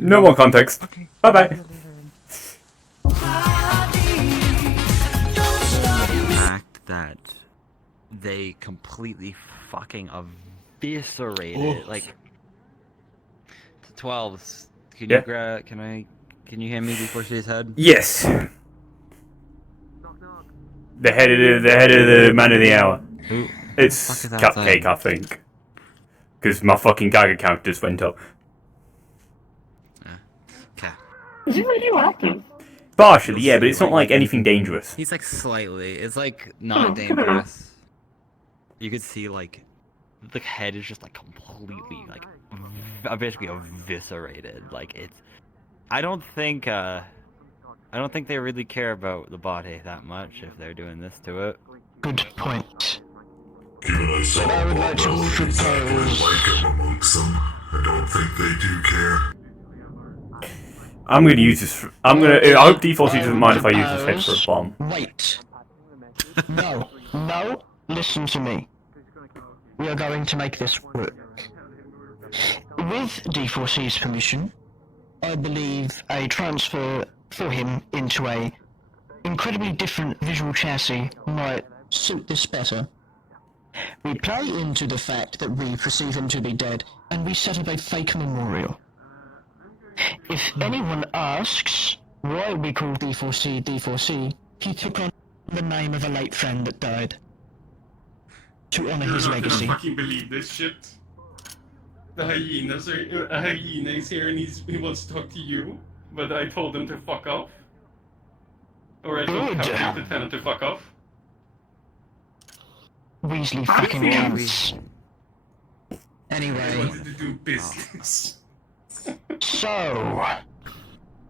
No more context. Okay. Bye-bye. The fact that they completely fucking eviscerated like the 12s. Can Yeah. you can you hand me before she's head? Yes. The head of the man of the hour. Who? It's Fuck is outside? Cupcake, I think. Because my fucking Geiger count just went up. Okay. Is he radioactive? Partially, yeah, but it's not like anything dangerous. He's like slightly. It's like not dangerous. You could see like the head is just like completely like basically eviscerated. Like it's. I don't think they really care about the body that much if they're doing this to it. Good point. Given I saw I would like to actions that were propose- like him amongst them, I don't think they do care. I'm gonna use this. I hope D4C doesn't mind if I use this head for a bomb. Wait. No. No. Listen to me. We are going to make this work. With D4C's permission, I believe a transfer for him into a incredibly different visual chassis might suit this better. We play into the fact that we perceive him to be dead, and we set up a fake memorial. If anyone asks why we call D4C D4C, he took on the name of a late friend that died. To honor his legacy. You're not gonna fucking believe this shit. The hyenas are, a hyena is here and he wants to talk to you, but I told him to fuck off. Or I told Good. Cupcake to tell him to fuck off. Weasley fucking cunts. I Anyway, wanted to do business. so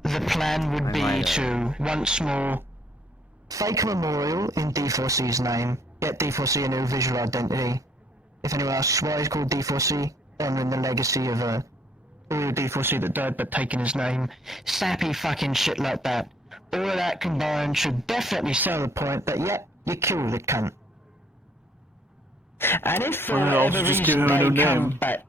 the plan would be to once more fake a memorial in D4C's name, get D4C a new visual identity. If anyone asks why he's called D4C, honouring the legacy of a real D4C that died but taking his name, sappy fucking shit like that. All of that combined should definitely sell the point that yep, you killed the cunt. And if for whatever reason they come back,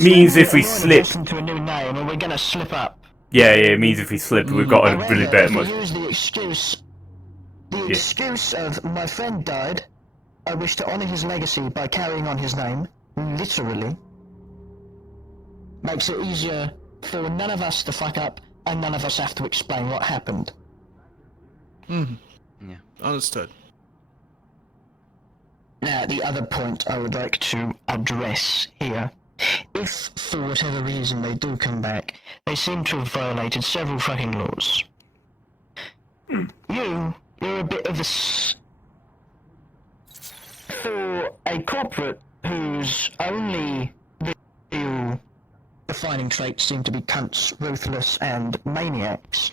Means if we slip. to a new name, or we're gonna slip up. Yeah, it means if we slip, we've got a really However, bad if we much. use the excuse of my friend died, I wish to honour his legacy by carrying on his name, literally, makes it easier for none of us to fuck up, and none of us have to explain what happened. Yeah. Understood. Now, the other point I would like to address here. If, for whatever reason, they do come back, they seem to have violated several fucking laws. You're a bit of for a corporate whose only real defining traits seem to be cunts, ruthless, and maniacs,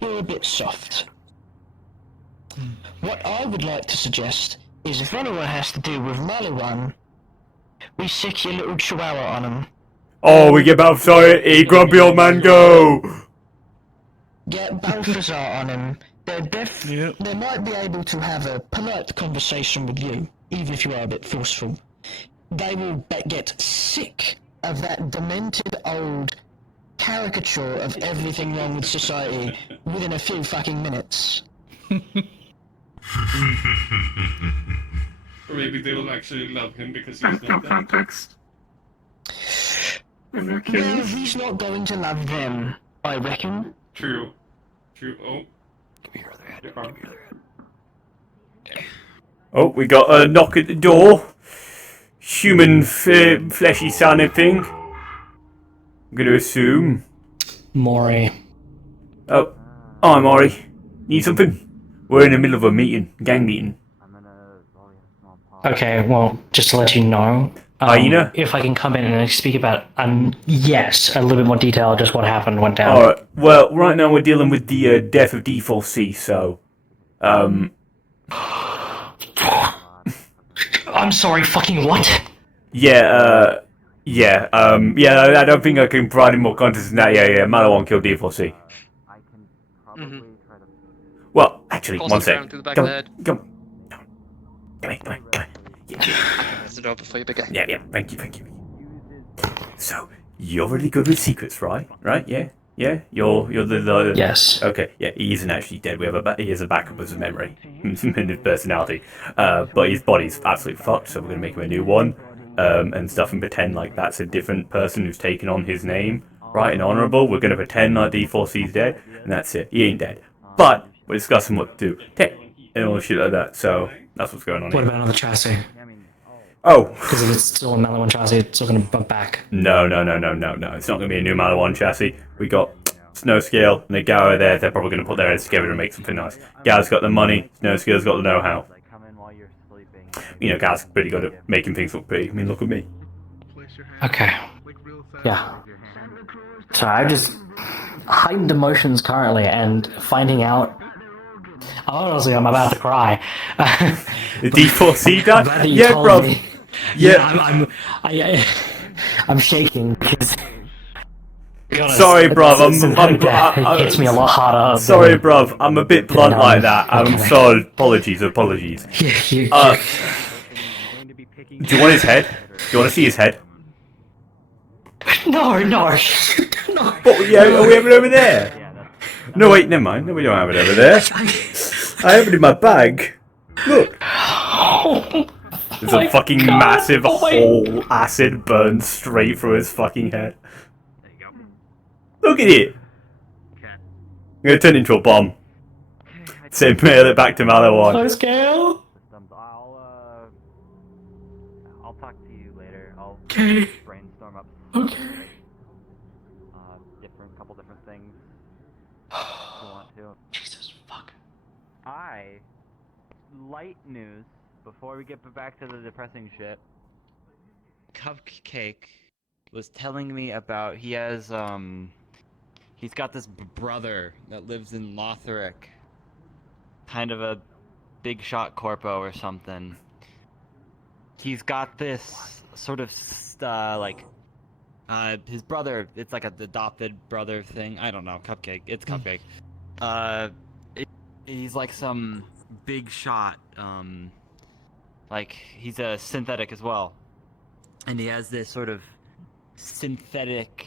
you're a bit soft. What I would like to suggest is if anyone has to deal with Maliwan, we sick your little chihuahua on him. Oh, we get Balthazar, grumpy old man, go! Get Balthazar on him. They might be able to have a polite conversation with you, even if you are a bit forceful. They will get sick of that demented old caricature of everything wrong with society within a few fucking minutes. Or maybe they will actually love him because he's There's no not dead. context. In your Well, case. he's not going to love them, I reckon. True. True. Oh. Give me your other head. Your arm. Give me your other head. Oh, we got a knock at the door. Human, fleshy sounding thing. I'm gonna assume. Maury. Oh, hi Maury. Need something? We're in the middle of a meeting, gang meeting. Okay, well, just to let you know, Hyena? if I can come in and speak about, yes, a little bit more detail, just what happened, went down. Alright, well, right now we're dealing with the death of D4C, so, I'm sorry, fucking what? yeah, I don't think I can provide any more context than that. Yeah, Malawan killed D4C. Well, actually, Pulse one the sec. ground through the back of the head. Come on. Come on. That's the door before you begin. Yeah, thank you. So, you're really good with secrets, right? Right? Yeah? Yeah? You're the... Yes. Okay, yeah, he isn't actually dead. He has a backup of his memory and his personality. But his body's absolutely fucked, so we're going to make him a new one and stuff and pretend like that's a different person who's taken on his name, right, and honourable. We're going to pretend like D4C's dead, and that's it. He ain't dead. But we're discussing what to do. And all shit like that, so that's what's going on What here. about another chassis? Oh! Because if it's still a Malawan chassis, it's still going to bump back. No. It's not going to be a new Malawan chassis. We got Snow Scale and the Gower there. They're probably going to put their heads together and make something nice. Gow's got the money. Snow Scale's got the know-how. You know, Gow's pretty good at making things look pretty. I mean, look at me. Okay. Yeah. So I'm just heightened emotions currently and finding out. Honestly, I'm about to cry. The D4C I'm glad that died? you Yeah, told bro. me. Yeah. I'm shaking because. Sorry, bruv. It hits me a lot harder. Sorry, bruv. I'm a bit blunt like that. I'm okay. sorry. Apologies. You, Do you want his head? Do you want to see his head? no. Oh, yeah, are we having it over there? No, wait, never mind. No, we don't have it over there. I have it in my bag. Look. There's a fucking massive whole acid burned straight through his fucking head. Look at it. I'm gonna turn it into a bomb. Say, mail it back to Malawan. Slow scale. I'll talk to you later. I'll Okay. brainstorm up Okay. couple different things if you want to. Jesus fuck. Light news before we get back to the depressing shit. Cupcake was telling me about he's got this brother that lives in Lotharic, kind of a big shot corpo or something. He's got this sort of his brother, it's like an adopted brother thing. I don't know, Cupcake. It's Cupcake. He's like some big shot. Like he's a synthetic as well, and he has this sort of synthetic,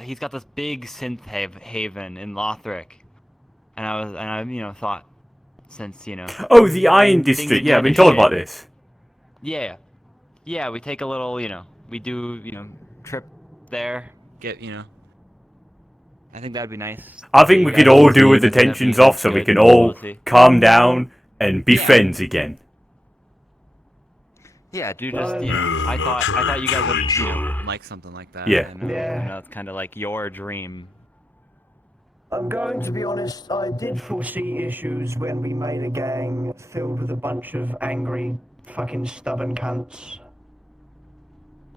he's got this big synth haven in Lotharic, and I thought since Oh, the Iron District. Yeah, I've been told about this. Yeah, we take a little, we do, trip there, get, I think that'd be nice. I think we could all do with the tensions off so we can all calm down and be friends again. Yeah, dude, just, I thought you guys would, like something like that. Yeah. It's kind of like your dream. I'm going to be honest, I did foresee issues when we made a gang filled with a bunch of angry, fucking stubborn cunts.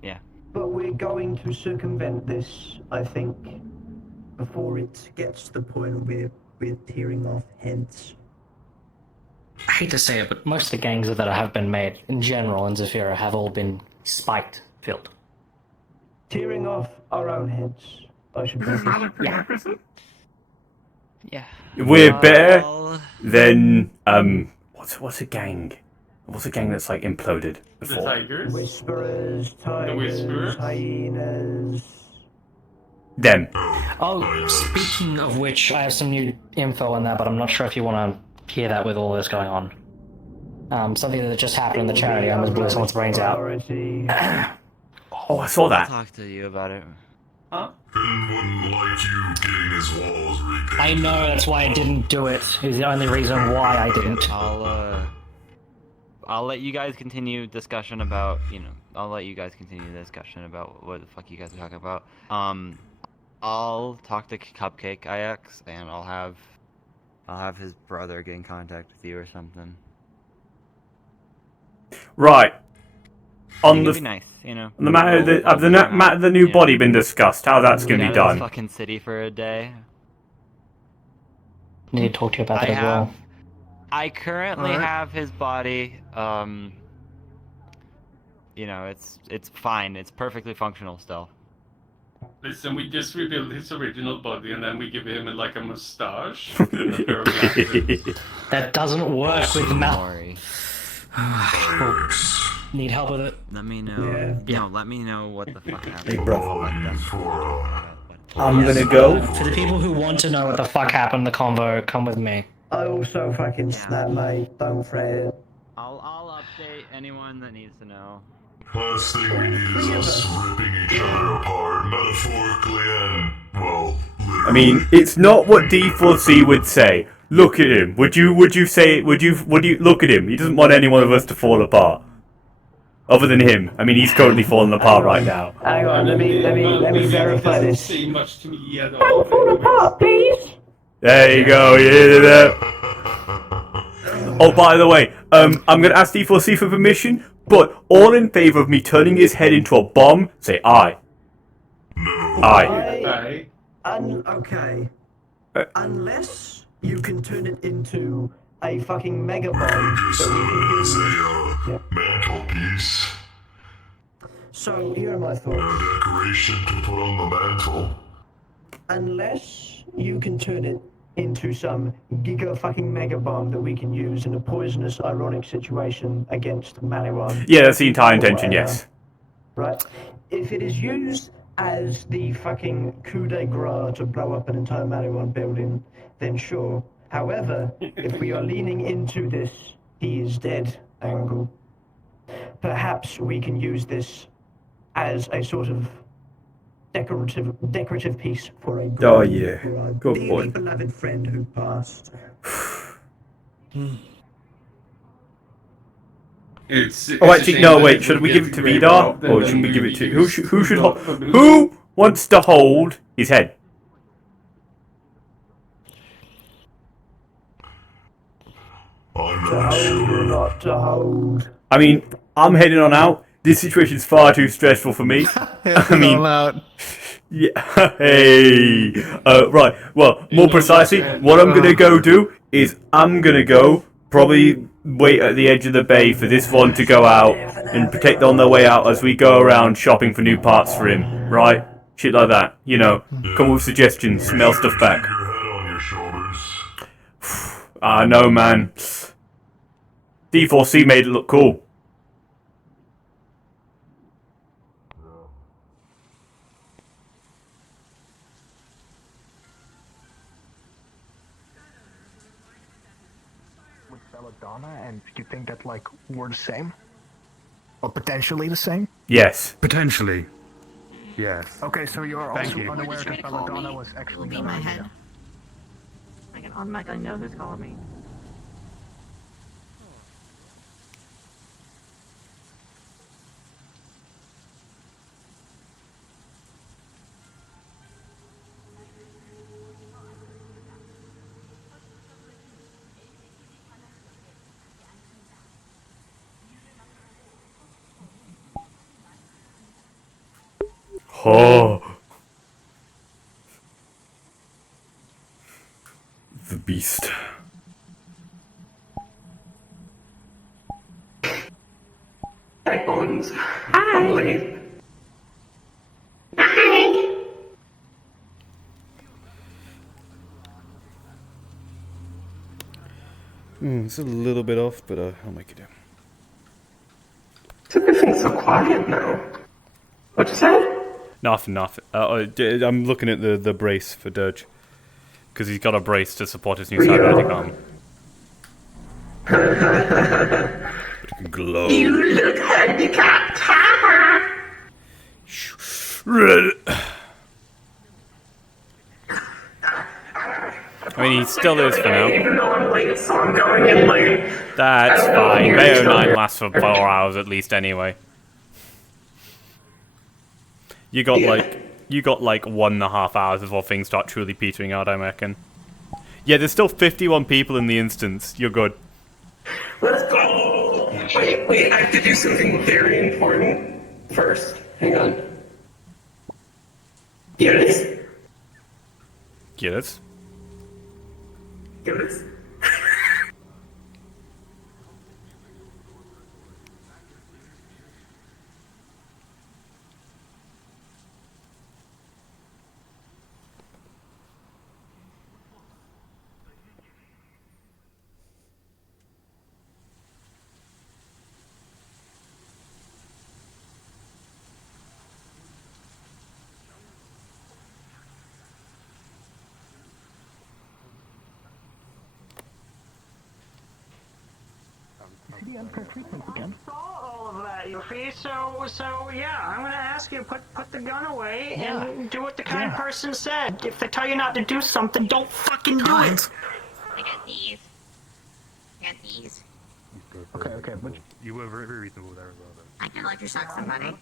Yeah. But we're going to circumvent this, I think, before it gets to the point where we're tearing off heads. I hate to say it, but most of the gangs that have been made, in general, in Zafira, have all been spiked filled. Tearing off our own heads, I should focus. Yeah. We're better than what's a gang? What's a gang that's like imploded The before? Tigers? Whisperers, tigers, Whisperers? hyenas. Them. Oh, speaking of which, I have some new info on that, but I'm not sure if you want to hear that with all this going on. Something that just happened in the charity. I almost blew someone's brains out. Priority. Oh, I saw I'll that. talk to you about it. Huh? Finn wouldn't like you getting his walls repainted. I know, that's why I didn't do it. Is the only reason why I didn't. I'll let you guys continue discussion about, I'll let you guys continue the discussion about what the fuck you guys are talking about. I'll talk to Cupcake IX, and I'll have his brother get in contact with you or something. Right. On It'd the be nice, on the matter of the new body been discussed. How that's going to be Get out of done? this fucking city for a day. Need to talk to you about that as well. I currently have his body. It's fine. It's perfectly functional still. Listen, we just rebuild his original body and then we give him like a mustache. and a pair of glasses. That doesn't work with Mal. Sorry. Fireworks. Need help with it? Let me know. No, let me know what the fuck happened. Hey, bro. I'll let them know. I'm gonna go. For the people who want to know what the fuck happened in the convo, come with me. I also fucking snap, mate. Don't fret. I'll update anyone that needs to know. Last thing we need is us ripping each other apart, metaphorically and, well, literally. I mean, it's not what D4C would say. Look at him. Would you look at him? He doesn't want any one of us to fall apart. Other than him. I mean, he's currently falling apart right now. Hang on, let me verify Doesn't this. say much to me at Don't all. fall apart, please. There you go. You hear that? Oh, by the way, I'm gonna ask D4C for permission, but all in favor of me turning his head into a bomb, say aye. No. Aye. Okay. Unless you can turn it into a fucking mega bomb. Just as a mantelpiece. So here are my A thoughts. decoration to put on the mantle. Unless you can turn it into some giga fucking mega bomb that we can use in a poisonous, ironic situation against Maliwan. Yeah, that's the entire intention, yes. Right? If it is used as the fucking coup de grace to blow up an entire Maliwan building, then sure. However, if we are leaning into this he is dead angle, perhaps we can use this as a sort of decorative piece for a Oh, yeah. for our Good dearly point. beloved friend who passed. Oh, actually, no, wait. Should we give it to Vidar, or should we give it to who who wants to hold his head? I'm To not hold or sure. not to hold. I mean, I'm heading on out. This situation's far too stressful for me. I mean, out. yeah. Hey. Right. Well, more precisely, what I'm gonna go do is I'm gonna go probably wait at the edge of the bay for this one to go out and protect on their way out as we go around shopping for new parts for him. Right? Shit like that. You know. Come up with suggestions. Smell stuff back. Keep your head on your shoulders. Ah, no, man. D4C made it look cool. With Belladonna, and you think that like we're the same, or potentially the same? Yes. Potentially. Yes. Okay, so you're Thank also you. unaware Just that gonna call Belladonna me. was actually Be not my idea. head. I can automatically know who's calling me. Oh. The beast. Hi, Bones. Hi. Hi. It's a little bit off, but I'll make it do. It's everything so quiet now. What you said? Nothing. I'm looking at the brace for Dirge. Because he's got a brace to support his new cybernetic arm. It can glow. You look handicapped. I mean, he still is for now. Even though I'm late, so I'm going in late. That's I don't know fine. if Bayo you're 9 still lasts for 4 hours at least anyway. You got like 1.5 hours before things start truly petering out, I reckon. Yeah, there's still 51 people in the instance. You're good. Let's go. Wait, I have to do something very important first. Hang on. Here it is. Yes. Here it is. the unfair treatment again. All of that, Yuffie. So yeah, I'm gonna ask you to put the gun away and do what the kind person said. If they tell you not to do something, don't fucking do it. I got these. Okay, but You were very reasonable there as well, though. I can electroshock somebody.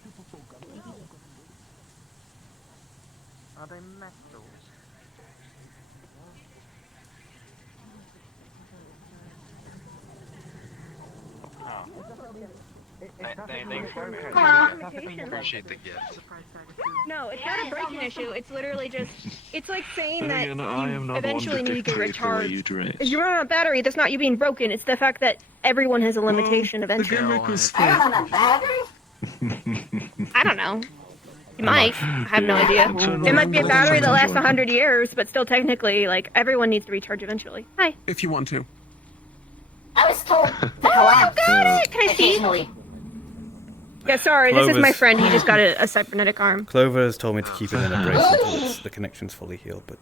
Are they metal? Appreciate the gift. No, it's not a breaking issue. It's literally just, it's like saying that you eventually need to get recharged. If you run out of battery, that's not you being broken. It's the fact that everyone has a limitation eventually. I don't have a battery? I don't know. You might. I have no idea. It might be a battery that lasts 100 years, but still technically, like, everyone needs to recharge eventually. Hi. If you want to. I was told to collapse. Can I see? Yeah, sorry, this is my friend. He just got a cybernetic arm. Clover has told me to keep it in a brace until the connection's fully healed, but...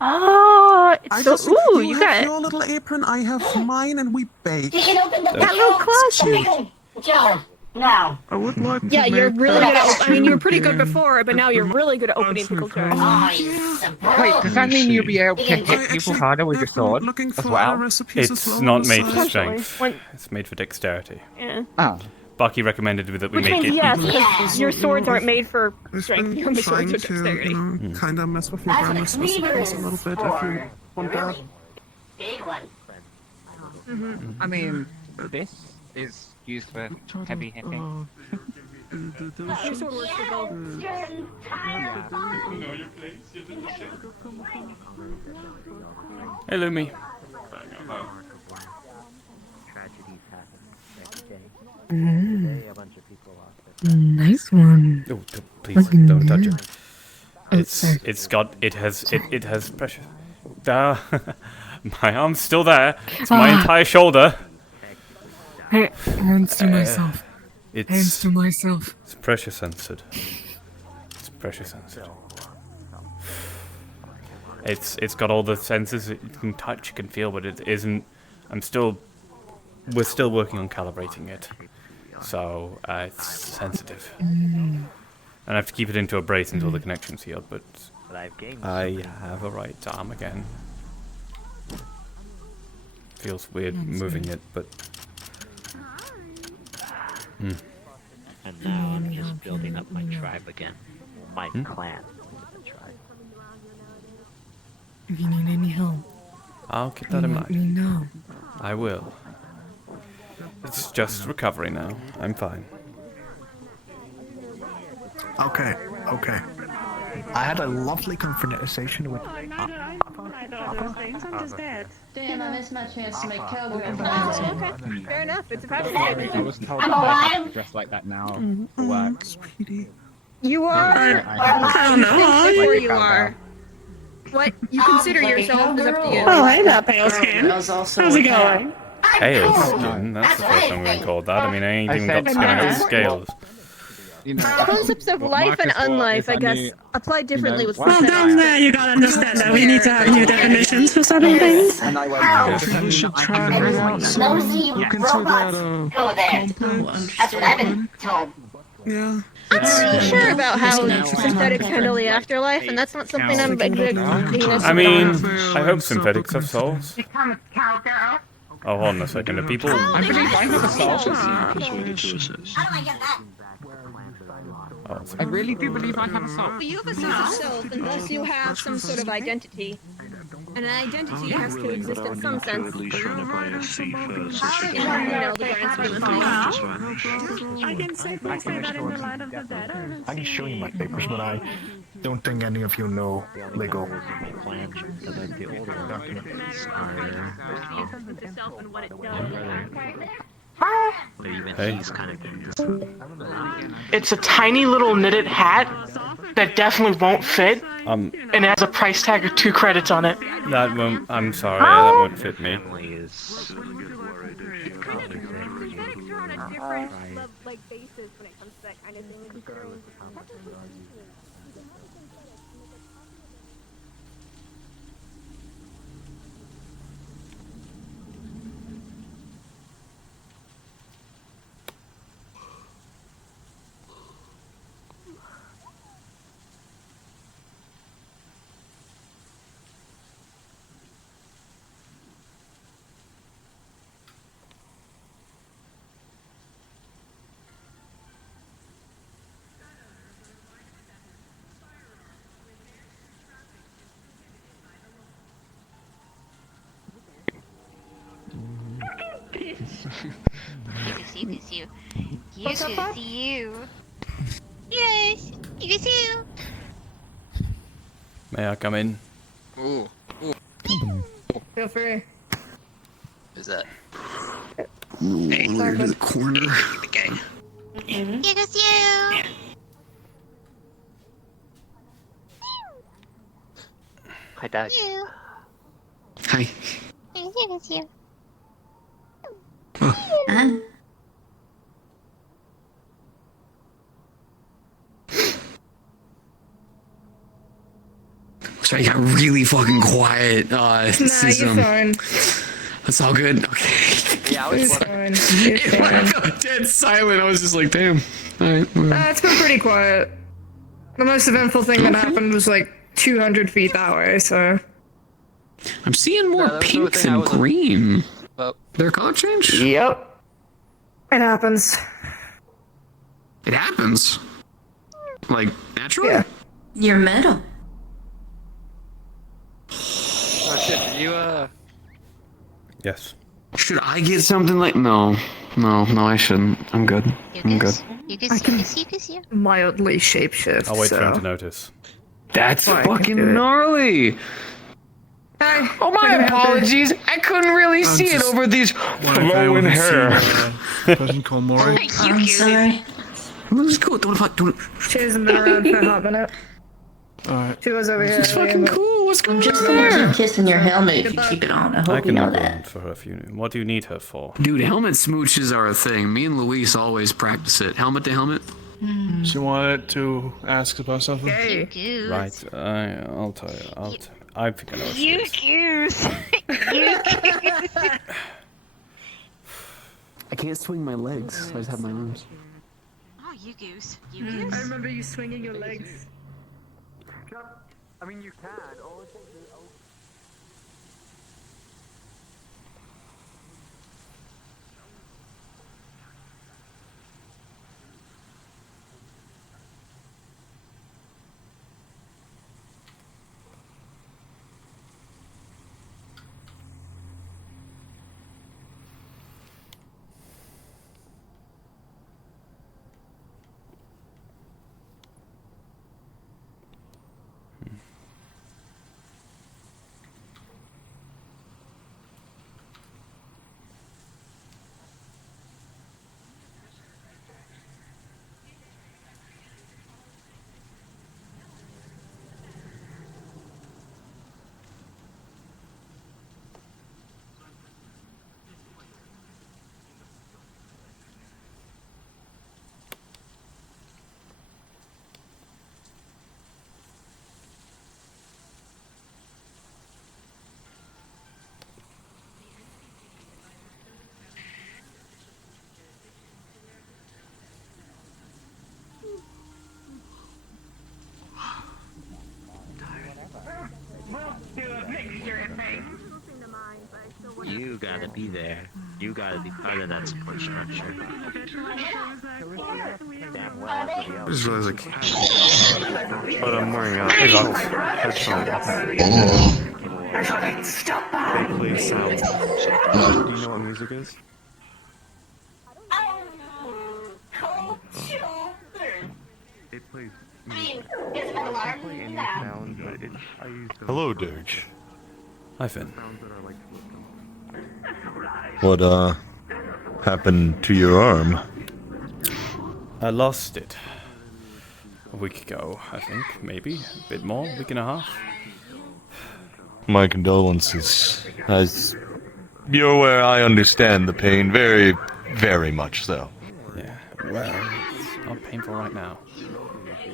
Oh, it's so... Ooh, you got it. Your little apron, I have mine, and we bake. You can open the That little closet. Joe, now. I would like to Yeah, you're make really good at... I mean, you were pretty good again. before, but now you're really good at opening pickle jars. Wait, does that mean you'll be able to hit people harder with your sword Looking as for well? recipes as It's well not on the made for side. strength. When- It's made for dexterity. Yeah. Oh. Bucky recommended that we Which make means it yes, equal. because your swords aren't made for I've strength. been Your swords trying are to, dexterity. kind of mess with my That's what grandma's a cleaver recipes a is little bit if you for. want that. Really big one. I mean, this is used for heavy hitting. Your sword works for both. Hey, Lumi. Nice one. Oh, please don't touch it. It has pressure. My arm's still there. It's my entire shoulder. Hands to myself. Hands It's to myself. pressure sensitive. It's pressure sensitive. It's got all the senses it can touch, it can feel, but it isn't. We're still working on calibrating it, so it's sensitive. And I have to keep it into a brace until the connection's healed. But I have a right arm again. Feels weird moving it, but. And now I'm just building up my tribe again. My clan. If you need any help, I'll keep that in let me mind. know. I will. It's just recovery now. I'm fine. Okay. I had a lovely conversation with. I'm just dead. Damn, I missed my chance to make cowboy. Okay, fair enough. It's a fashion statement. I was told I'm that I have alive. to dress like that now for work. You are. I don't know. Before you are. What you consider yourself is up to you. Oh, hey there, pale skin. How's it going? Pale skin? That's the first time we've been called that. I mean, I ain't even got skin against scales. You know, Concepts of what life and Marcus thought unlife, is I I guess, knew- applied differently with Well, some down there, you gotta understand that we need to have new definitions for certain things. And I went, How? We should try it out. Nosy Look into robots. that, Go there. complex. That's what I've been told. Yeah. I'm not sure about how synthetics handle the afterlife, and that's not something I'm I mean, I hope synthetics have souls. Become a cowgirl. Oh, hold on a second. Are people? I believe I have a soul. How do I get that? Oh, I really do believe I have a soul. You have a sense of self unless you have some sort of identity. And an identity has to exist in some sense. At least run it by a C first. You know, the grand scheme of things. I can safely say that in the light of the dead. I can show you my papers, but I don't think any of you know legal. Hey. It's a tiny little knitted hat that definitely won't fit, and it has a price tag of 2 credits on it. That won't. I'm sorry. That won't fit me. Synthetics are on a different basis when it comes to that kind of thing. Considering You. What's up, Bob? You. Yes. You. May I come in? Ooh. Feel free. Who's that? Hey, We're in the corner. You. Hi, Dad. You. Hi. You. Huh? Sorry, I got really fucking quiet. Nah, you're fine. That's all good. Okay. Yeah, I was It's wondering. fine. You're I fine. got dead silent. I was just like, damn. Alright. It's been pretty quiet. The most eventful thing that happened was like 200 feet that way, so. I'm seeing more Yeah, that was the pink thing I than was- green. Well, Their color change? Yep. It happens. It happens. Like, naturally? Yeah. You're metal. oh shit, you Yes. Should I get something like... No, I shouldn't. I'm good. I'm good. You I can see. mildly shapeshift. I'll wait for so. him to notice. That's Fine, I can do fucking it. gnarly! Hey, Oh, my we're gonna have to- apologies! I couldn't really see it over these flowing hair. Person called Maury. I'm sorry. Let's go. Don't fuck. Don't. She hasn't been around for a hot minute. Alright. She was over here. It's fucking cool. What's going Just on gonna there? keep kissing your helmet if you keep it on. I I hope you can know look that. around for her if you. What do you need her for? Dude, helmet smooches are a thing. Me and Luis always practice it. Helmet to helmet. She wanted to ask about something. Hey. Right. I'll tell you. I think I know what she You is. goose. I can't swing my legs. I just have my arms. Oh, you goose. I remember you swinging your legs. I mean, you can. All it takes is... You gotta be there. You gotta be part of that support structure. Damn well, everybody I else. just realized But I'm wearing headphones. They play sound. Do you know what music is? It plays music. I play any sound, but I use the Hello, Dirge. Hi, Finn. sounds that are like What, happened to your arm? I lost it a week ago, I think. Maybe a bit more, week and a half. My condolences. As you're aware, I understand the pain very, very much so. Yeah, well, it's not painful right now.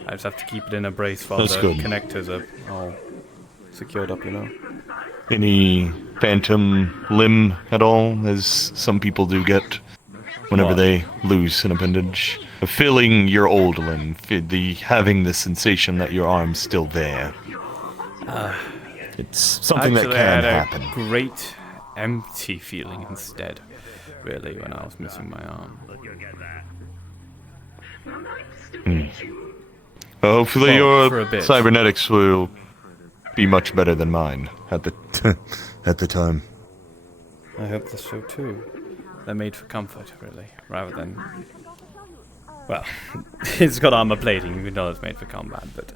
I just have to keep it in a brace while That's the good. connectors are all secured up, you know. Any phantom limb at all, as some people do get whenever What? they lose an appendage? Feeling your old limb, having the sensation that your arm's still there. It's something that Actually, can I had happen. a great empty feeling instead, really, when I was missing my arm. Hopefully Well, for your a bit. cybernetics will be much better than mine at the at the time. I hope that's so too. They're made for comfort, really, rather than... Well, it's got armor plating, we know it's made for combat, but...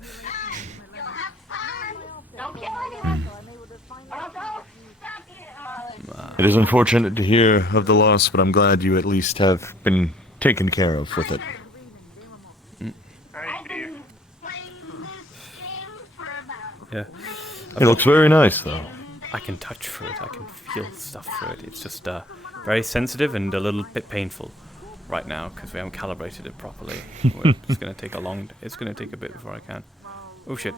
It is unfortunate to hear of the loss, but I'm glad you at least have been taken care of with it. Yeah. It looks very nice, though. I can touch through it, I can feel stuff through it. It's just very sensitive and a little bit painful right now because we haven't calibrated it properly. It's going to take it's going to take a bit before I can. Oh shit.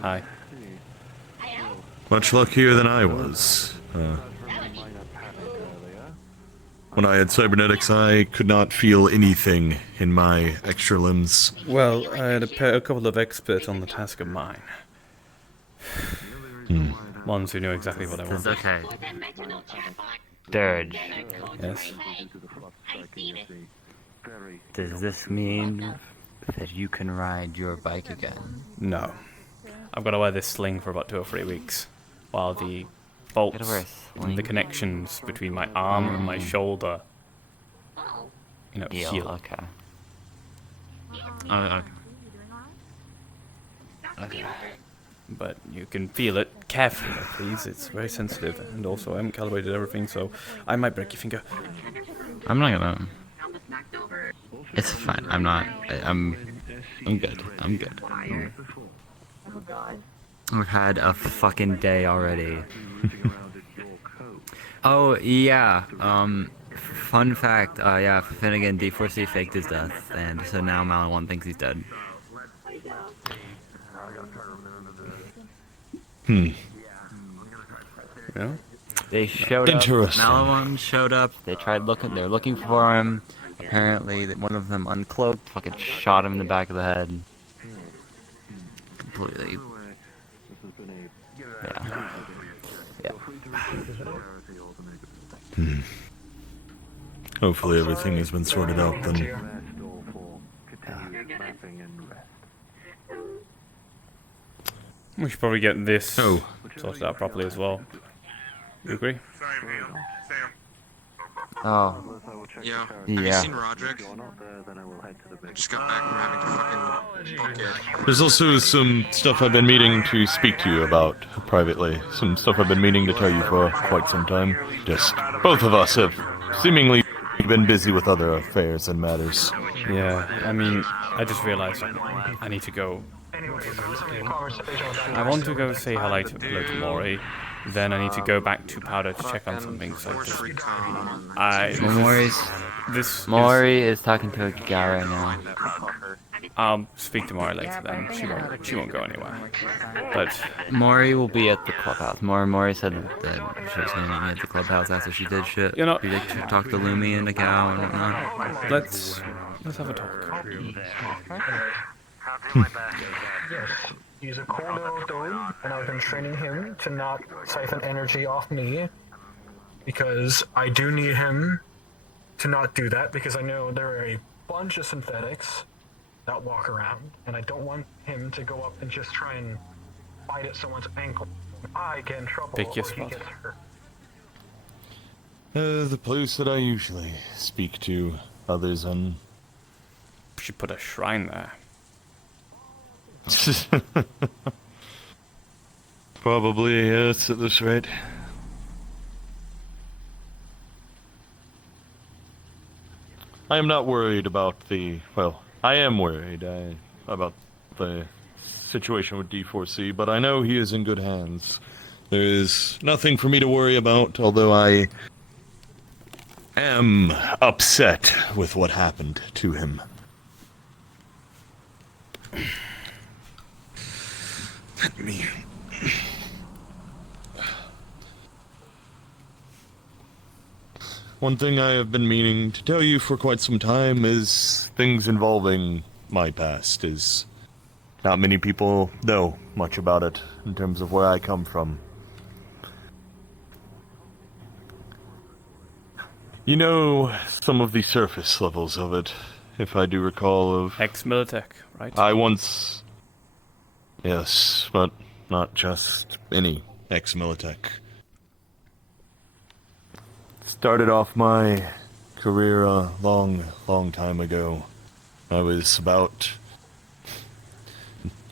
Hi. Much luckier than I was. When I had cybernetics, I could not feel anything in my extra limbs. Well, I had a couple of experts on the task of mine. Ones who knew exactly what I wanted. Okay. Dirge. Yes. Does this mean that you can ride your bike again? No. I've got to wear this sling for about 2 or 3 weeks, while the bolts, the connections between my arm and my shoulder, heal. Okay. Okay. But you can feel it carefully, please. It's very sensitive, and also I haven't calibrated everything, so I might break your finger. I'm not gonna. It's fine. I'm not. I'm good. I'm good. I've had a fucking day already. Oh yeah. Fun fact. Yeah. Finnegan D4C faked his death, and so now Malin 1 thinks he's dead. Yeah. They showed up. Interesting. Malin 1 showed up. They tried looking. They're looking for him. Apparently, one of them uncloaked, fucking shot him in the back of the head. Completely. Yeah. Yeah. Hopefully everything has been sorted out then. We should probably get this sorted out properly as well. You agree? Oh. Yeah. Yeah. Have you seen Roderick? Just got back from having to fucking book it. There's also some stuff I've been meaning to speak to you about privately. Some stuff I've been meaning to tell you for quite some time. Just, both of us have seemingly been busy with other affairs and matters. Yeah, I mean, I just realized I need to go. I want to go say hello to Maury. Then I need to go back to Powder to check on something. So Maury is talking to a guy right now. I'll speak to Maury later then. She won't go anywhere. But Maury will be at the clubhouse. Maury said that she was gonna meet me at the clubhouse after she did shit. She did talk to Lumi and the cow and whatnot. Let's have a talk. Yes, he's a cool little dude, and I've been training him to not siphon energy off me, because I do need him to not do that, because I know there are a bunch of synthetics that walk around, and I don't want him to go up and just try and bite at someone's ankle. I get in trouble, Pick your or he spot. gets hurt. The place that I usually speak to others in. Should put a shrine there. Probably, yes, at this rate. I am not worried about I am worried about the situation with D4C, but I know he is in good hands. There is nothing for me to worry about, although I am upset with what happened to him. Let me... One thing I have been meaning to tell you for quite some time is things involving my past is not many people know much about it in terms of where I come from. You know some of the surface levels of it, if I do recall of... Ex-Militech, right? I once... Yes, but not just any ex-Militech. Started off my career a long time ago. I was about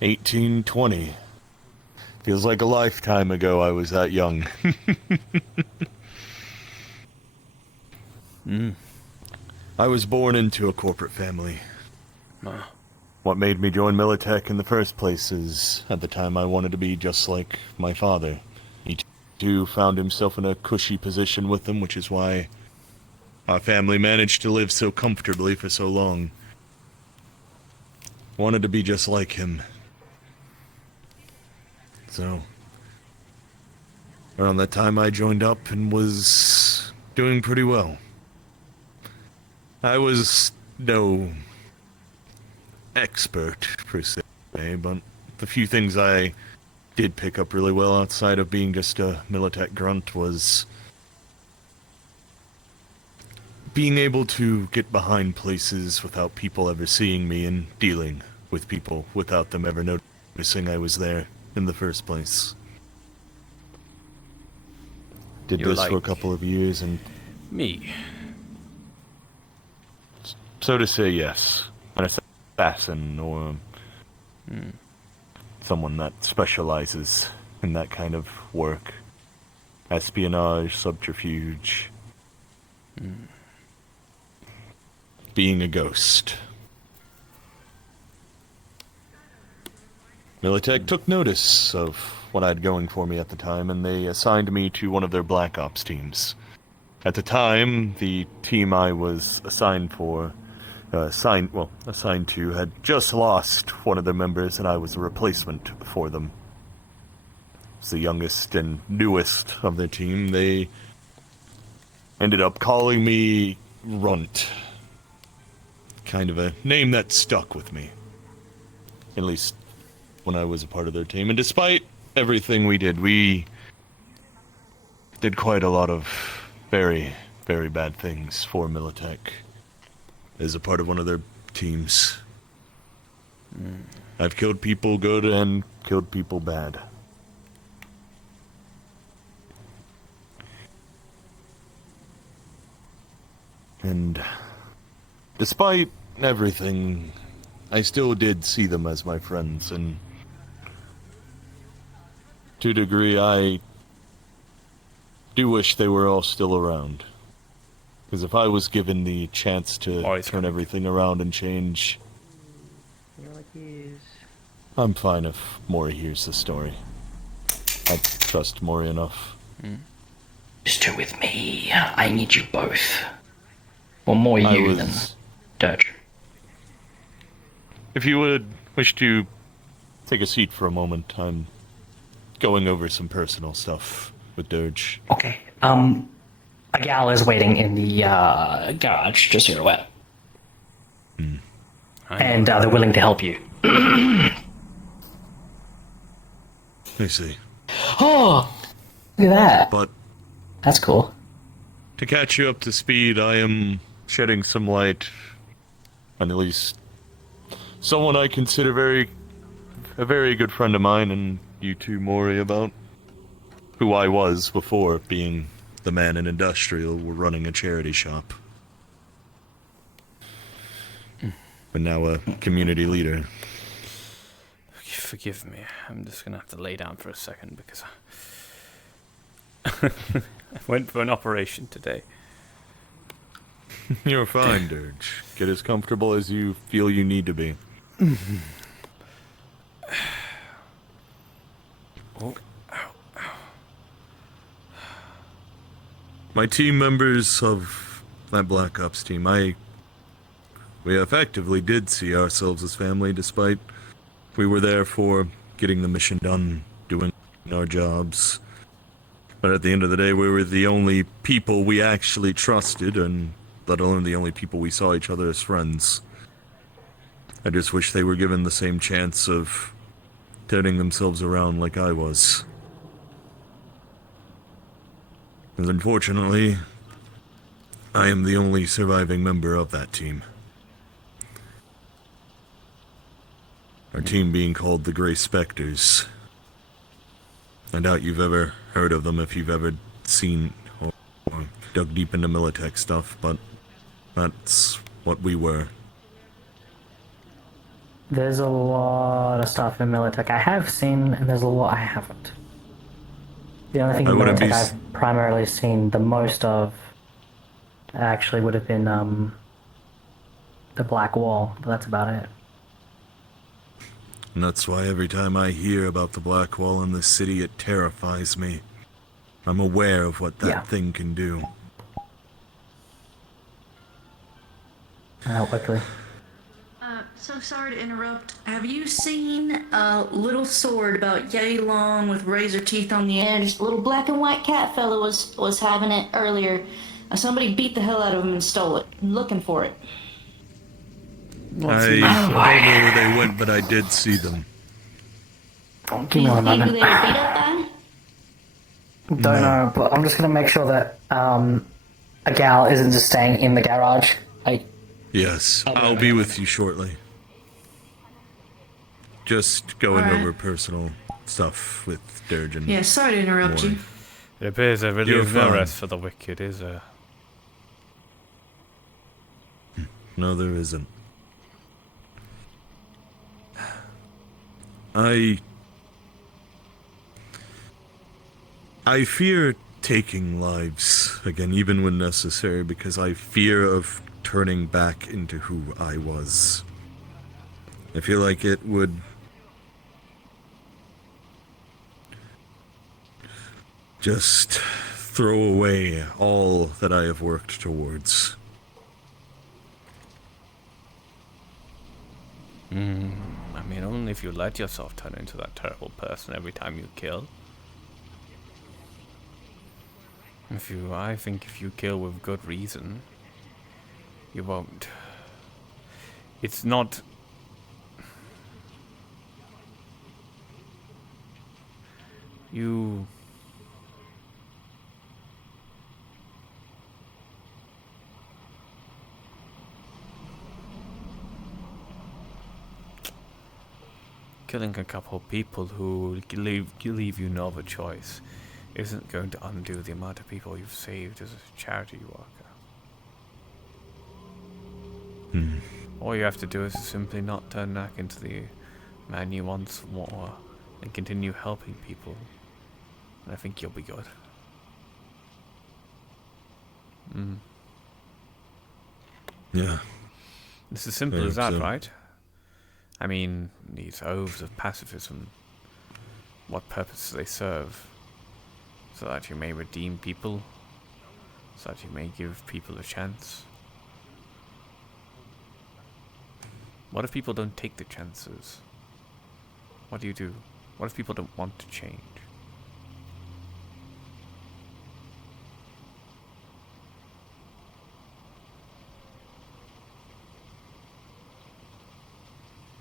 18, 20. Feels like a lifetime ago I was that young. I was born into a corporate family. What made me join Militech in the first place is, at the time, I wanted to be just like my father. He too found himself in a cushy position with them, which is why our family managed to live so comfortably for so long. Wanted to be just like him. So, around that time I joined up and was doing pretty well. I was no expert, per se, but the few things I did pick up really well outside of being just a Militech grunt was being able to get behind places without people ever seeing me and dealing with people without them ever noticing I was there in the first place. Did You're this for a like couple of years and... me. So to say, yes. An assassin or someone that specializes in that kind of work. Espionage, subterfuge. Being a ghost. Militech took notice of what I had going for me at the time, and they assigned me to one of their Black Ops teams. At the time, the team I was assigned to had just lost one of their members, and I was a replacement for them. As the youngest and newest of their team, they ended up calling me Runt. Kind of a name that stuck with me. At least when I was a part of their team. And despite everything we did quite a lot of very, very bad things for Militech. As a part of one of their teams. I've killed people good and killed people bad. And despite everything, I still did see them as my friends, and to a degree I do wish they were all still around. Because if I was given the chance to turn everything around and change, I'm fine if Mori hears the story. I trust Mori enough. Just two with me. I need you both. Or more you than Dirge. If you would wish to take a seat for a moment, I'm going over some personal stuff with Dirge. Okay. A gal is waiting in the garage, just so you're aware. And they're willing to help you. I see. Oh! Look at that. But that's cool. To catch you up to speed, I am shedding some light on at least someone I consider a very good friend of mine, and you too, Mori, about who I was before being the man in industrial running a charity shop. But now a community leader. Forgive me, I'm just gonna have to lay down for a second because I went for an operation today. You're fine, Dirge. Get as comfortable as you feel you need to be. Oh. My team members of that Black Ops team, we effectively did see ourselves as family, despite we were there for getting the mission done, doing our jobs. But at the end of the day, we were the only people we actually trusted, and let alone the only people we saw each other as friends. I just wish they were given the same chance of turning themselves around like I was. And unfortunately, I am the only surviving member of that team. Our team being called the Grey Spectres. I doubt you've ever heard of them if you've ever seen or dug deep into Militech stuff, but that's what we were. There's a lot of stuff in Militech I have seen, and there's a lot I haven't. The only thing in Militech I've primarily seen the most of actually would have been the Black Wall, but that's about it. And that's why every time I hear about the Black Wall in this city, it terrifies me. I'm aware of what that thing can do. Quickly. So sorry to interrupt. Have you seen a little sword about yay long with razor teeth on the edge? The little black and white cat fella was having it earlier. Somebody beat the hell out of him and stole it. I'm looking for it. I don't know where they went, but I did see them. Give me one moment. Who they were beat up by? Don't know, but I'm just gonna make sure that a gal isn't just staying in the garage. Yes, I'll be with you shortly. Just going over personal stuff with Dirge and... Yeah, sorry to interrupt you. It appears there really is no rest for the wicked, is there? No, there isn't. I fear taking lives again, even when necessary, because I fear of turning back into who I was. I feel like it would just throw away all that I have worked towards. I mean, only if you let yourself turn into that terrible person every time you kill. I think if you kill with good reason, you won't. It's not... You... Killing a couple of people who leave you no other choice isn't going to undo the amount of people you've saved as a charity worker. All you have to do is simply not turn back into the man you once were and continue helping people, and I think you'll be good. Yeah. It's as simple as that, right? I mean, these oaths of pacifism, what purpose do they serve? So that you may redeem people? So that you may give people a chance? What if people don't take the chances? What do you do? What if people don't want to change?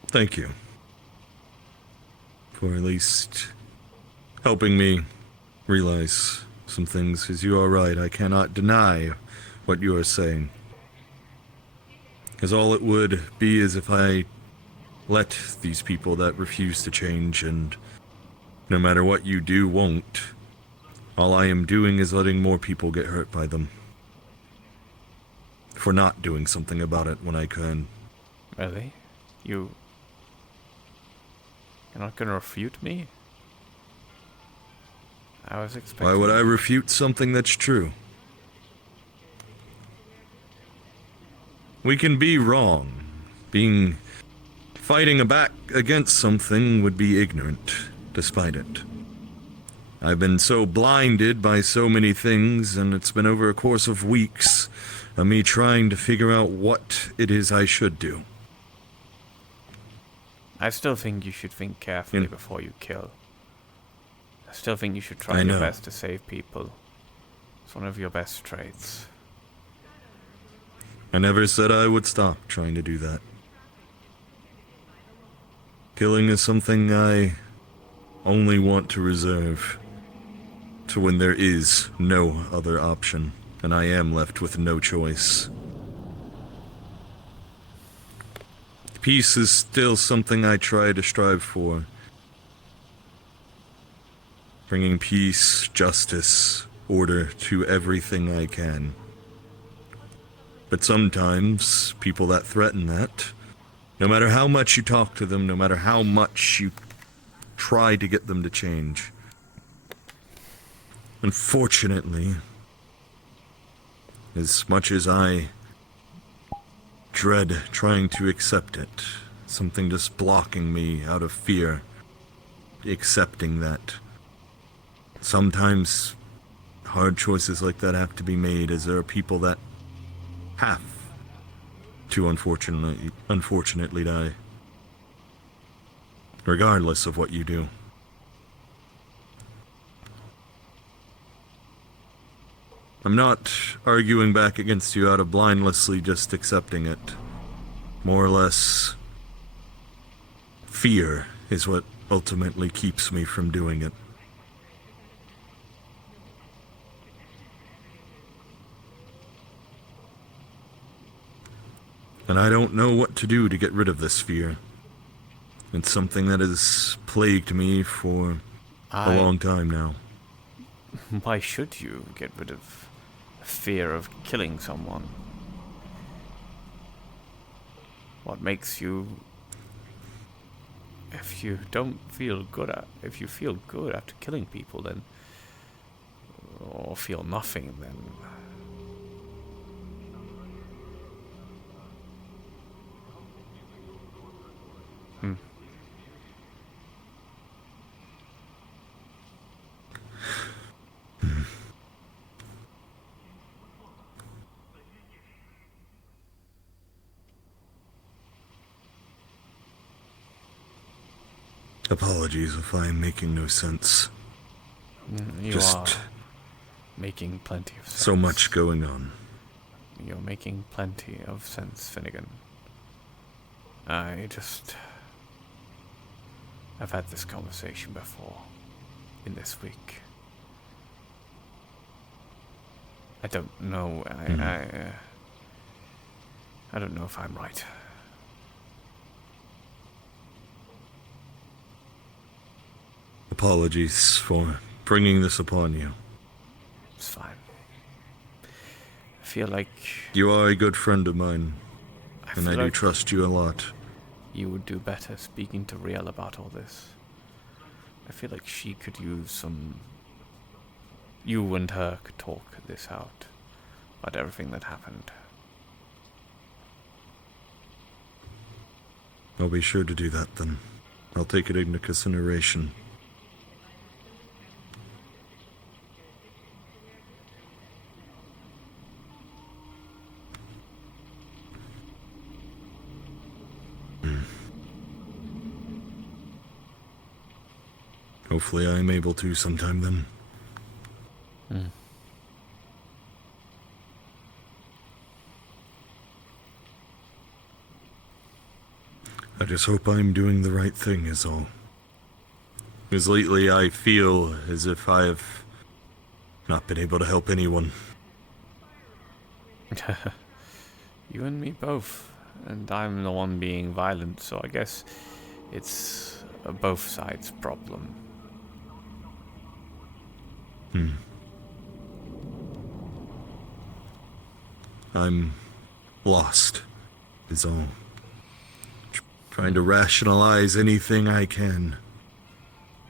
Thank you for at least helping me realize some things, because you are right, I cannot deny what you are saying. Because all it would be is if I let these people that refuse to change, and no matter what you do, won't. All I am doing is letting more people get hurt by them. For not doing something about it when I can. Really? You're not gonna refute me? I was expecting... Why would I refute something that's true? We can be wrong. Fighting back against something would be ignorant, despite it. I've been so blinded by so many things, and it's been over a course of weeks of me trying to figure out what it is I should do. I still think you should think carefully before you kill. I still think you should try your best to save people. It's one of your best traits. I never said I would stop trying to do that. Killing is something I only want to reserve to when there is no other option, and I am left with no choice. Peace is still something I try to strive for. bringing peace, justice, order to everything I can. But sometimes, people that threaten that, no matter how much you talk to them, no matter how much you try to get them to change, unfortunately, as much as I dread trying to accept it, something just blocking me out of fear, accepting that. Sometimes hard choices like that have to be made, as there are people that have to unfortunately die, regardless of what you do. I'm not arguing back against you out of blindlessly just accepting it. More or less, fear is what ultimately keeps me from doing it. And I don't know what to do to get rid of this fear. It's something that has plagued me for a long time now. Why should you get rid of fear of killing someone? What makes you... If you don't feel good if you feel good after killing people, then... Or feel nothing, then... Apologies if I am making no sense. You are making plenty of sense. So much going on. You're making plenty of sense, Finnegan. I've had this conversation before, in this week. I don't know, I don't know if I'm right. Apologies for bringing this upon you. It's fine. I feel like... You are a good friend of mine, and I do like trust you a lot. You would do better speaking to Riel about all this. I feel like she could use some... You and her could talk this out, about everything that happened. I'll be sure to do that then. I'll take it into consideration. Hopefully I am able to sometime then. I just hope I'm doing the right thing is all. Because lately I feel as if I have not been able to help anyone. You and me both. And I'm the one being violent, so I guess it's a both sides problem. I'm lost, is all. Trying to rationalize anything I can.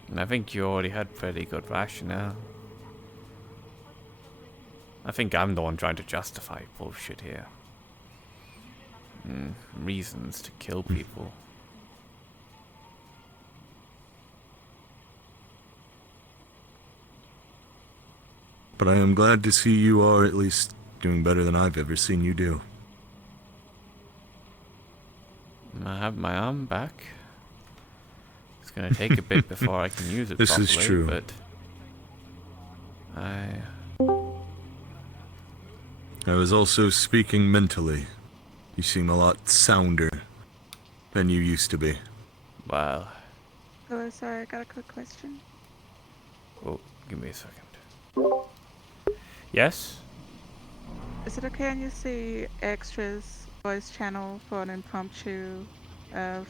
And I think you already had pretty good rationale. I think I'm the one trying to justify bullshit here. Reasons to kill people. But I am glad to see you are at least doing better than I've ever seen you do. I have my arm back. It's gonna take a bit before I can use it This properly, is true. But I was also speaking mentally. You seem a lot sounder than you used to be. Well... Hello, sorry, I got a quick question. Oh, give me a second. Yes? Is it okay on you see extras voice channel for an impromptu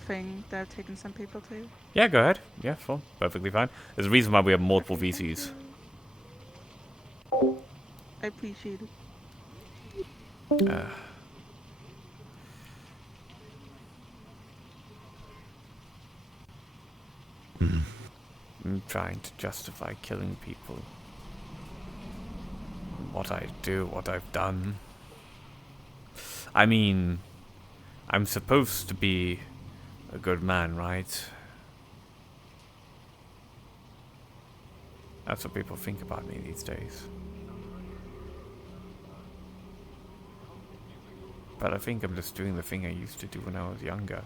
thing that I've taken some people to. Yeah, go ahead. Yeah, fine. Perfectly fine. There's a reason why we have multiple VCs. I appreciate it. I'm trying to justify killing people. What I do, what I've done. I mean, I'm supposed to be a good man, right? That's what people think about me these days. But I think I'm just doing the thing I used to do when I was younger.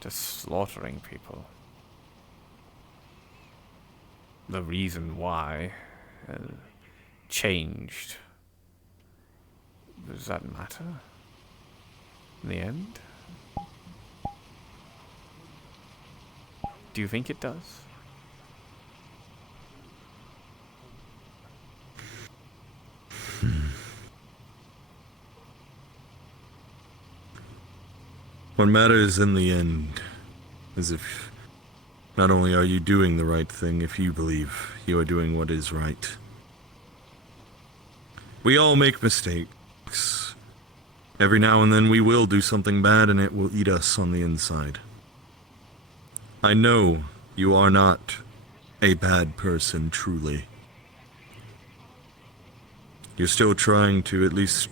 Just slaughtering people. The reason why changed. Does that matter? In the end? Do you think it does? What matters in the end is if not only are you doing the right thing, if you believe you are doing what is right. We all make mistakes. Every now and then we will do something bad and it will eat us on the inside. I know you are not a bad person, truly. You're still trying to, at least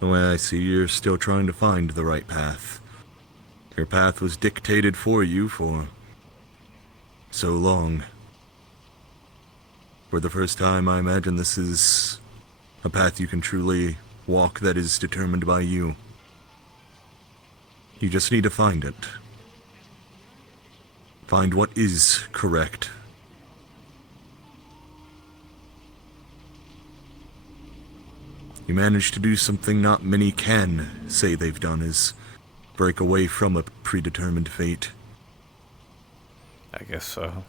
the way I see, you're still trying to find the right path. Your path was dictated for you for so long. For the first time, I imagine this is a path you can truly walk that is determined by you. You just need to find it. Find what is correct. You managed to do something not many can say they've done, is break away from a predetermined fate. I guess so.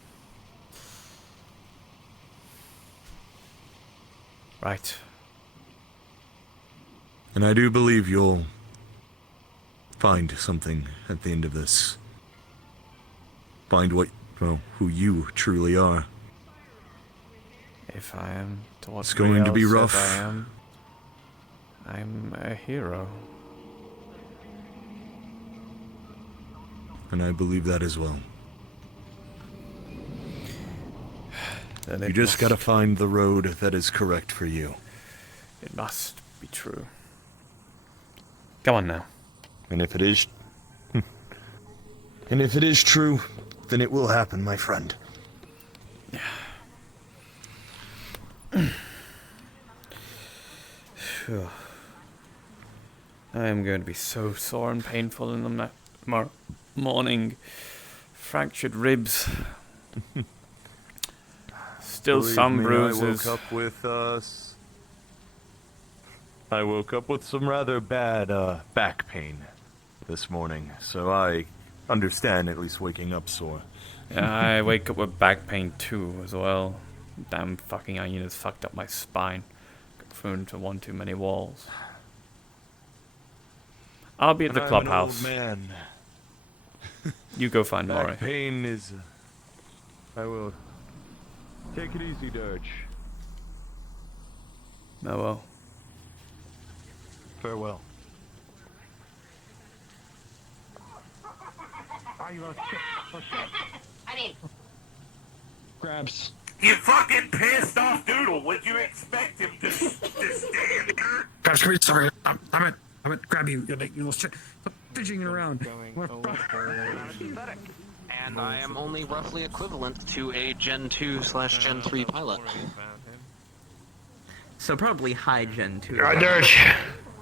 Right. And I do believe you'll find something at the end of this. Find what, well, who you truly are. If I am to what it's going to be said rough. I am, I'm a hero. And I believe that as well. You just gotta find the road that is correct for you. It must be true. Come on now. And if it is... and if it is true, then it will happen, my friend. I am going to be so sore and painful in the morning. Fractured ribs. Still Believe some me, bruises. I woke up with some rather bad back pain this morning, so I understand at least waking up sore. Yeah, I wake up with back pain too as well. Damn fucking onion has fucked up my spine. Got thrown into one too many walls. I'll be at the clubhouse. I'm an old man. You go find Maury. Back pain is... I will... Take it easy, Dirge. Oh well. Farewell. I mean... Grabs. You fucking pissed off doodle. Would you expect him to stand here? Grabs, come here. Sorry, I'm at grab you. You little shit. Stop fidgeting around. And I am only roughly equivalent to a Gen 2/Gen 3 pilot. So probably high Gen 2. Right, Dirge.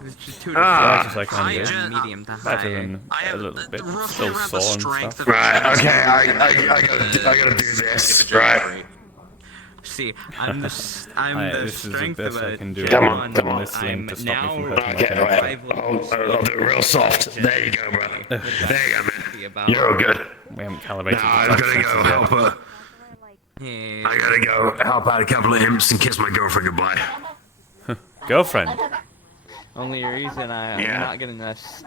It's just 2 to Just like high I'm Gen, medium to high. better than a little bit. Still sore and stuff. Right, okay, I gotta do this. Right. See, I'm the this is the strength best of I a can do. Come on. Listening to stop me from hurting my Okay, head. right. I'll do it real soft. There you go, brother. There you go, man. You're all good. We haven't calibrated No, I'm gonna go help her. I gotta go help out a couple of imps and kiss my girlfriend goodbye. Girlfriend? Only reason I'm Yeah. not getting this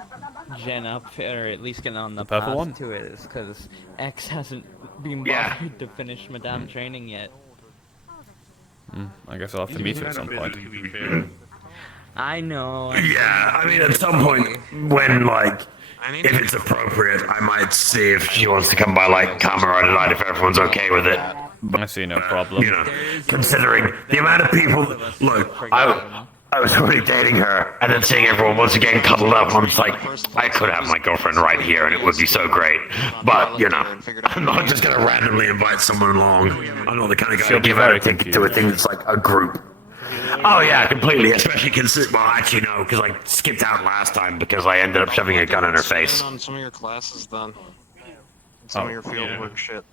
gen up, or at least getting on the purple path one? to it, is because X hasn't been Yeah. bothered to finish Madame training yet. I guess I'll have to meet her at some point. I know. Yeah, I mean, at some point, when, like, if it's appropriate, I might see if she wants to come by, like, camera tonight, if everyone's okay with it. I see no problem. You know, considering the amount of people, look, I was already dating her, and then seeing everyone once again cuddled up, I'm just like, I could have my girlfriend right here, and it would be so great. But, you know, I'm not just gonna randomly invite someone along. I'm not the kind of guy to give out a ticket to a thing that's like a group. Oh yeah, completely. Especially consider. Well, actually no, because I skipped out last time because I ended up shoving a gun in her face. On some of your classes, then. Some of your field work shit.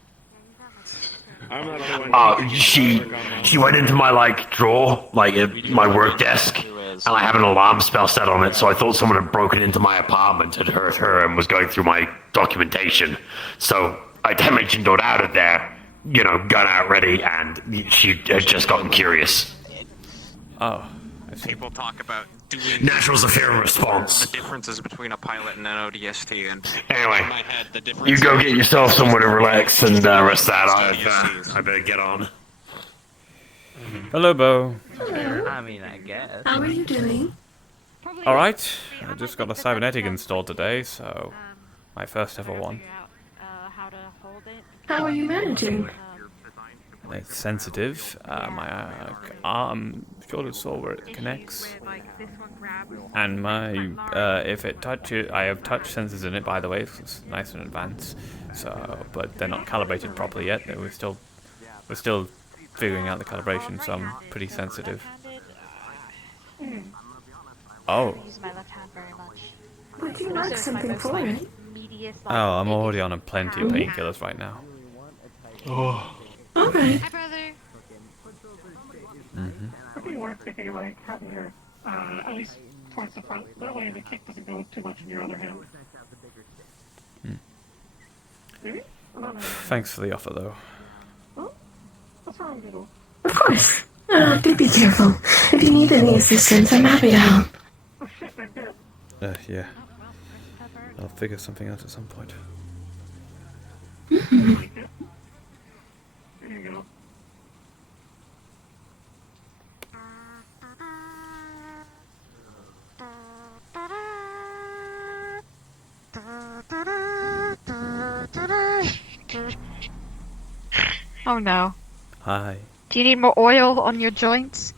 She went into my like drawer, like my work desk, and I have an alarm spell set on it. So I thought someone had broken into my apartment, had hurt her, and was going through my documentation. So I dimension dot out of there, you know, gun out ready, and she had just gotten curious. Oh. People talk about doing natural Zephyr response. The differences between a pilot and an ODST, and anyway, in my head, the difference you go get yourself somewhere to relax and rest that. I better get on. Hello, Bo. I mean, I guess. How are you doing? Alright, I just got a cybernetic installed today, so my first ever one. How are you managing? It's sensitive. My shoulder sore where it connects, and my if it touches, I have touch sensors in it. By the way, it's nice and advanced. So, but they're not calibrated properly yet. We're still figuring out the calibration, so I'm pretty sensitive. Oh. Would you like something for it? Oh, I'm already on a plenty of painkillers right now. Oh. Okay. Hi, brother. It'd be worth taking like having your at least towards the front. That way the kick doesn't go too much in your other hand. Maybe? Thanks for the offer, though. Oh, what's wrong, Diddle? Of course. Do be careful. If you need any assistance, I'm happy to help. Oh shit, I did. Yeah. I'll figure something out at some point. There you go. Oh no. Hi. Do you need more oil on your joints?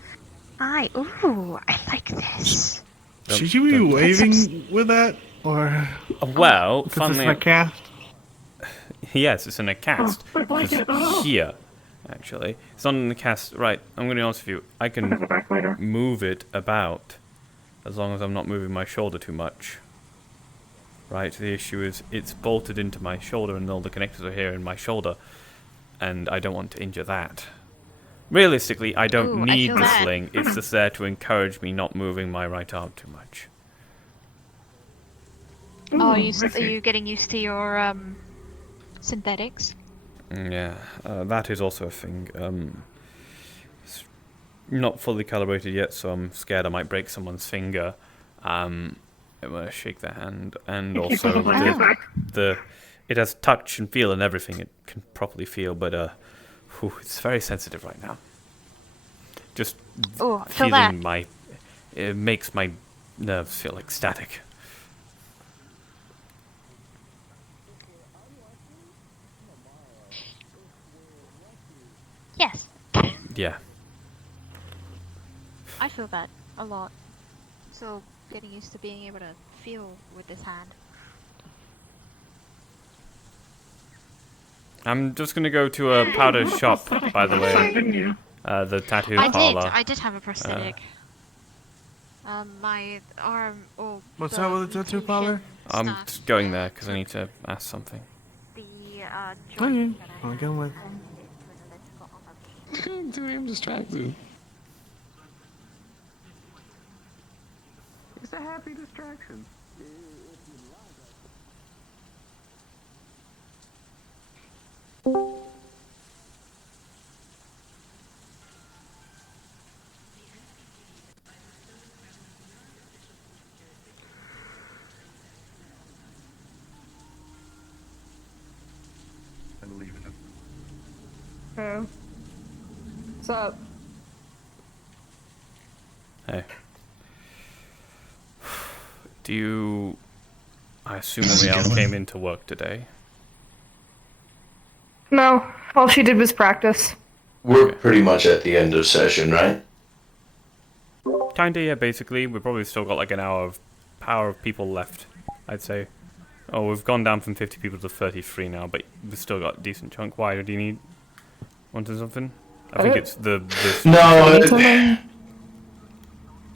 Ooh, I like this. Should you be waving with that, or? Well, because it's a cast. Yes, it's in a cast. Oh, my blanket. It's here, actually. It's not in the cast. Right, I'm going to be honest with you. I can move it about as long as I'm not moving my shoulder too much. Right, the issue is it's bolted into my shoulder and all the connectors are here in my shoulder, and I don't want to injure that. Realistically, I don't need the sling. It's just there to encourage me not moving my right arm too much. Oh, are you getting used to your synthetics? Yeah, that is also a thing. It's not fully calibrated yet, so I'm scared I might break someone's finger when I shake their hand, and also it has touch and feel and everything. It can properly feel, but it's very sensitive right now. Just feeling it makes my nerves feel like static. Yes. Yeah. I feel that a lot. So getting used to being able to feel with this hand. I'm just gonna go to a powder shop, by the way. The tattoo parlor. I did have a prosthetic. My arm. Oh. What's that with the tattoo parlor? I'm just going there because I need to ask something. Okay, I'll get with. Dude, I'm distracted. It's a happy distraction. What's up? Hey. Do you... I assume L'Oreal came into work today? No, all she did was practice. We're pretty much at the end of session, right? Kinda, yeah, basically. We've probably still got like an hour of people left, I'd say. Oh, we've gone down from 50 people to 33 now, but we've still got a decent chunk. Why? Do you need... wanting something? I think it's the... No,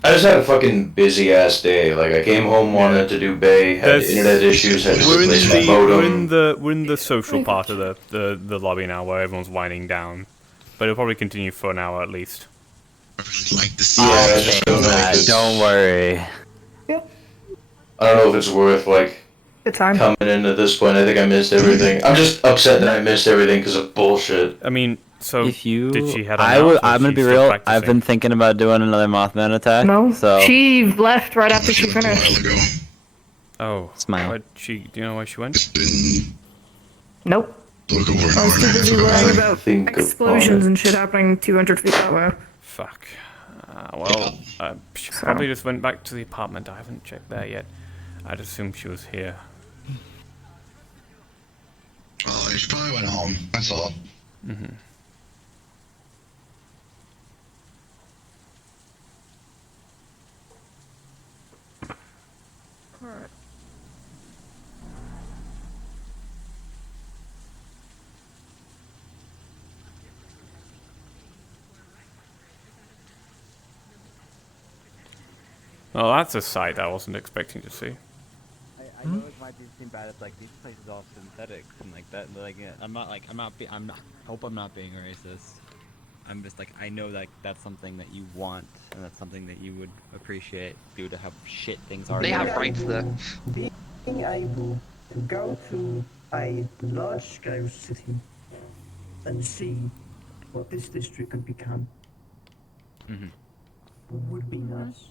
I just had a fucking busy ass day. Like, I came home, wanted to do Bay, had internet issues, had to replace my modem. We're in the social part of the lobby now, where everyone's winding down. But it'll probably continue for an hour at least. Don't worry. I don't know if it's worth, like, coming in at this point. I think I missed everything. I'm just upset that I missed everything because of bullshit. I mean, so if you, did she head I'm gonna be real. I've been thinking about doing another Mothman attack. No, so she left right after she finished. Oh, smile. Where'd she? Do you know where she went? Nope. I was too busy worrying about explosions and shit happening 200 feet that way. Fuck. Well, she probably just went back to the apartment. I haven't checked there yet. I'd assume she was here. Well, she probably went home. That's all. Mm-hmm. Alright. Well, that's a sight I wasn't expecting to see. I know it might seem bad. It's like these places are all synthetics and like that. Like I'm not. Hope I'm not being racist. I'm just like I know that that's something that you want and that's something that you would appreciate due to how shit things are. They have rights there. Being able to go to a large-scale city and see what this district could become would be nice.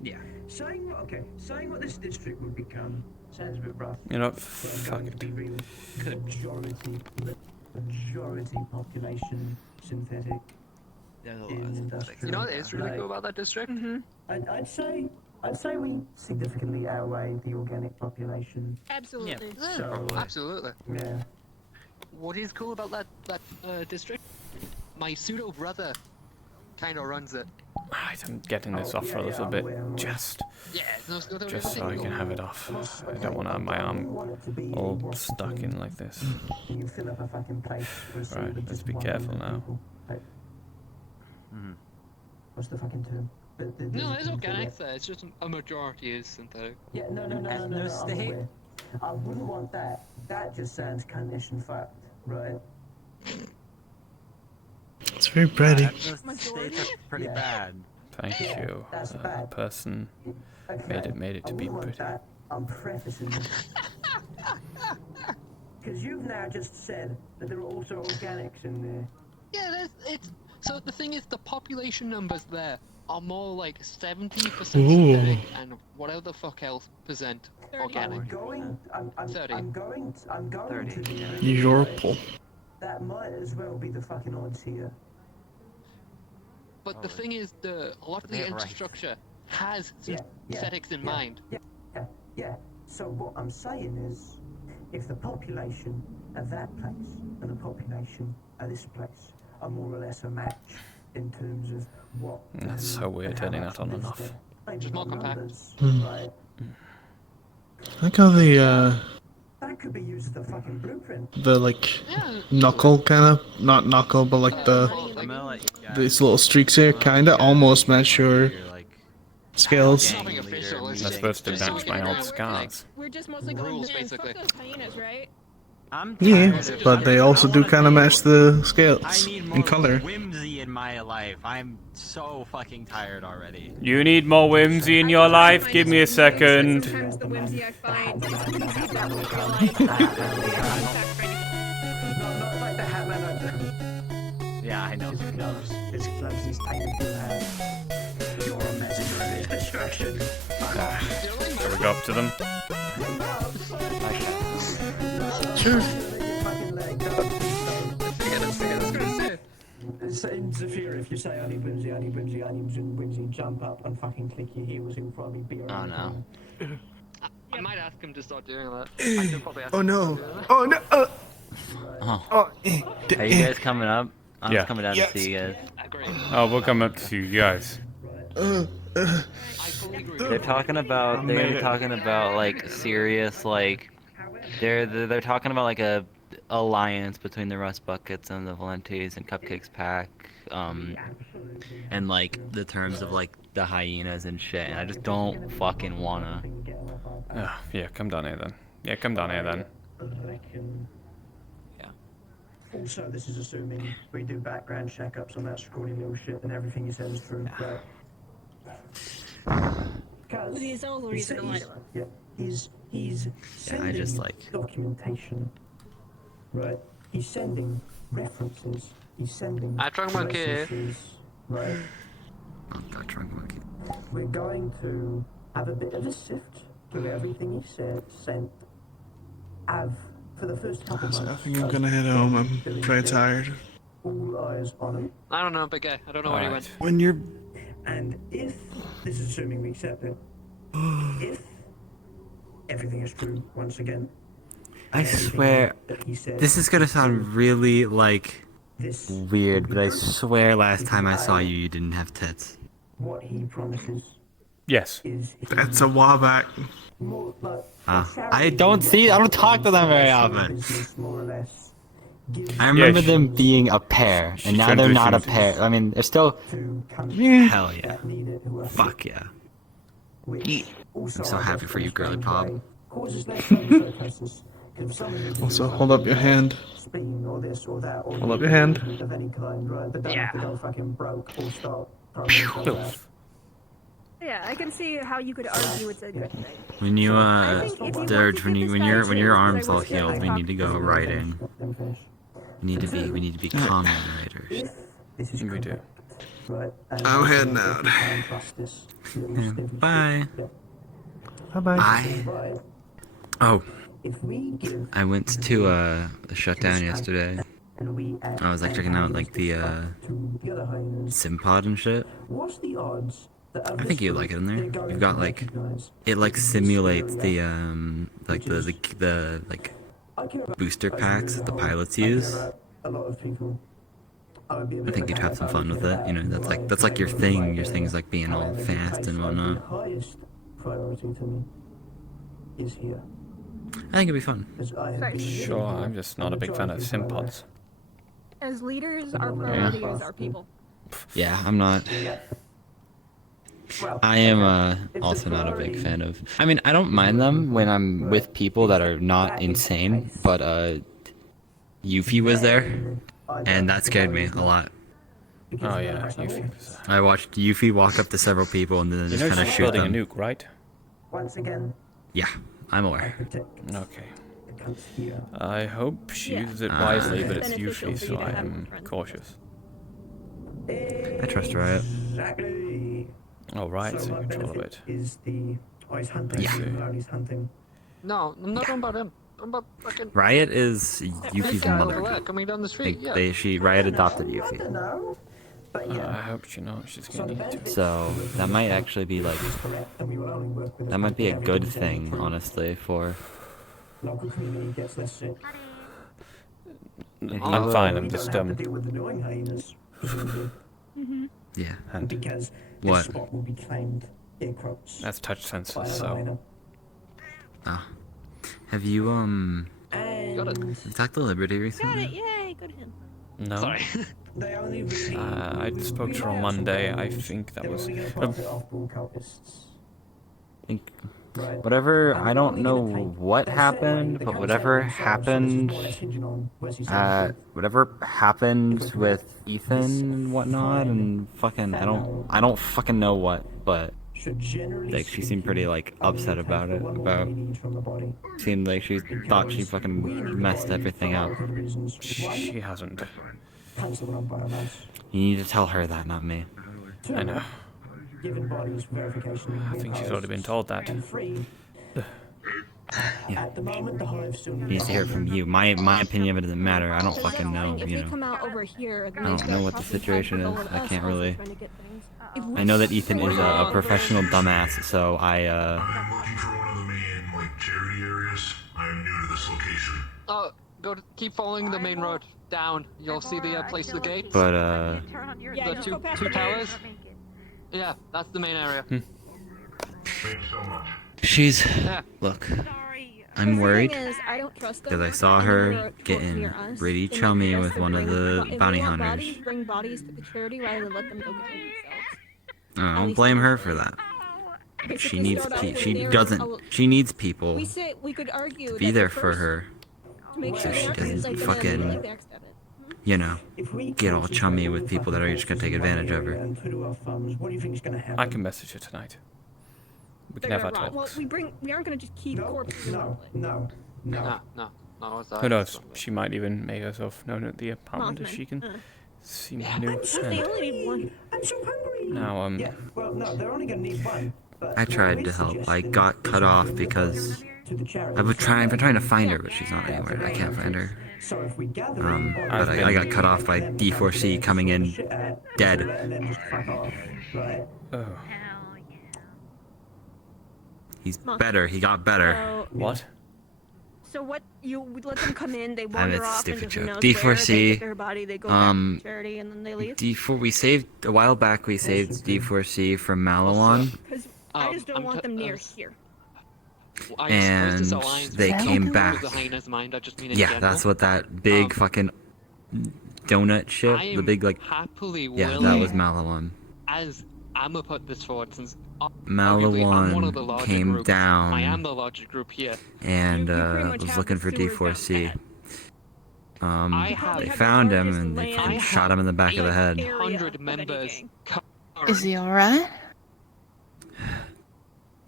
Yeah. Saying what this district would become sounds a bit rough. You know, fuck it. Majority population synthetic. You know what is really cool about that district? I'd say we significantly outweigh the organic population. Absolutely. Yeah. So, Absolutely. Yeah. What is cool about that district? My pseudo brother kind of runs it. Right, I'm getting this off for a little bit, just so I can have it off. I don't want to have my arm all stuck in like this. Right, let's be careful now. What's the fucking term? No, it's organic there. It's just a majority is synthetic. Yeah, no. I'm aware. I wouldn't want that. That just sounds cunnish and fucked, right? It's very pretty. States are pretty bad. Thank you. Person made it to be pretty. I'm prefacing this. Because you've now just said that there are also organics in there. Yeah, so the thing is, the population numbers there are more like 70% synthetic and whatever the fuck else percent organic. I'm 30. I'm going to Yorple. That might as well be the fucking odds here. But the thing is, a lot of the infrastructure has synthetics in mind. Yeah. So what I'm saying is, if the population of that place and the population of this place are more or less a match in terms of what... That's so weird turning that on and off. Just more compact. Right. I like how the That could be used as the fucking blueprint. the like knuckle kind of, not knuckle, but like these little streaks here kind of almost match your scales. They're supposed to match my old scars. We're just mostly going to fuck those hyenas, right? Yeah, but they also do kind of match the scales in color. Whimsy in my life. I'm so fucking tired already. You need more whimsy in your life? Give me a second. Sometimes the whimsy I find is whimsy that will realize. Yeah, I know. This closest thing you have. You're a messenger of destruction. Shall we go up to them? Sure. So in Zafira, if you say honey whimsy, jump up and fucking click your heels in front of me, be Oh no. I might ask him to start doing that. I should probably ask Oh him to no! start doing that. Oh no! Oh. Are you guys coming up? I'm Yeah. just coming down to see you guys. Oh, we'll come up to you guys. They're talking about like serious like they're talking about like a alliance between the Rust Buckets and the Valentes and Cupcakes Pack, and like the terms of like the hyenas and shit. And I just don't fucking wanna. Oh, yeah, come down here then. Yeah, come down here then. Also, this is assuming we do background checkups on that scrawny little shit and everything he says is true. Because He's also reason to lie to us. yeah, he's sending just like documentation, right? He's sending references. He's sending Drunk Monkey. messages, right? Drunk Monkey. We're going to have a bit of a sift through everything he sent. For the first couple months. I think I'm gonna head home. I'm very tired. All eyes on him. I don't know, big guy. I don't know where he went. When you're And if, this is assuming we accept it, if everything is true once again, I swear, this is gonna sound really like weird, but I swear last time I saw you, you didn't have tits. what he promises Yes. That's a while back. I don't talk to them very often. I remember them being a pair, and now they're not a pair. I mean, they're still. Hell yeah. Fuck yeah. I'm so happy for you, girly pop. Also, hold up your hand. Hold up your hand. Yeah, I can see how you could argue it's a good thing. When you Dirge, when your arm's all healed, we need to go riding. We need to be common riders. We do. I'm heading out. Bye. Bye-bye. Oh, I went to a shutdown yesterday. I was like checking out like the Simpod and shit. I think you'd like it in there. You've got like it like simulates the like the like booster packs that the pilots use. I think you'd have some fun with it. You know, that's like your thing. Your thing is like being all fast and whatnot. I think it'd be fun. Sure, I'm just not a big fan of Simpods. As leaders, our priority is our people. Yeah, I'm not. I am also not a big fan of. I mean, I don't mind them when I'm with people that are not insane, but Yuffie was there, and that scared me a lot. Oh yeah, Yuffie was I watched Yuffie walk up to several people and then just kind of she's shoot building them. a nuke, right? Once again, Yeah, I'm aware. Okay. I hope she uses it wisely, but it's Yuffie, so I am cautious. I trust Riot. Oh, Riot's in control of it. No, I'm not talking about him. I'm about fucking. Riot is Yuffie's mother. Coming down the street. Riot adopted Yuffie. I hope she knows she's gonna need to. So that might actually be like that might be a good thing, honestly, for. I'm fine. I'm just Yeah. And because what? spot will be claimed, air quotes, that's touch sensors, so. Ah. Have you talked to Liberty recently? Got it, yay, good him. No. Sorry. I spoke to her on Monday. I think that was. Whatever, I don't know what happened, but whatever happened with Ethan and whatnot, and fucking, I don't fucking know what, but like she seemed pretty like upset about it. Seemed like she thought she fucking messed everything up. She hasn't. You need to tell her that, not me. I know. I think she's already been told that. Yeah. At the moment, the hive's still He needs to hear it from you. My opinion of it doesn't matter. I don't fucking know, If you they know. come out over here, then I they don't know start what the crossing situation paths is. with I us can't also really. trying to get things. If we- I know that Ethan is a professional dumbass, so I I'm looking for one of the main, like, charity areas. I am new to this location. Keep following the main road down. You'll see the place of the gates. But Yeah, the just go past two the gate. towers. Yeah, that's the main area. she's look. I'm worried I don't trust them. because I saw her getting pretty chummy with one of the bounty hunters. Bring bodies to the charity rather than let them go get them themselves. I don't blame her for that. She needs she needs people We could argue to be there for her to make so sure she they're doesn't fucking, you know, get all chummy with people that are just gonna take advantage of her. I can message her tonight. We can have our talks. Well, we aren't gonna just keep corpses. No. Who knows? She might even make herself known at the apartment if she can seem new. They only need one. I'm so hungry. Now, Yeah, well, no, they're only gonna need one. I tried to help. I got cut off because I've been trying to find her, but she's not anywhere. I can't find her. But I got cut off by D4C coming in dead. Oh. He's better. He got better. What? So what? You let them come in, they it's wander a off stupid into who joke. knows D4C, where, they get their body, they go back to charity, and then they leave. D4. We saved a while back. We saved D4C from Malawan, I just don't want them near here. and they came back. Yeah, that's what that big fucking donut ship. The big like. Yeah, that was Malawan. As I'm gonna put this forward, since Malawan came down. I am the largest group here. And was looking for D4C. They found him and they fucking shot him in the back of the head. 100 members. Is he alright?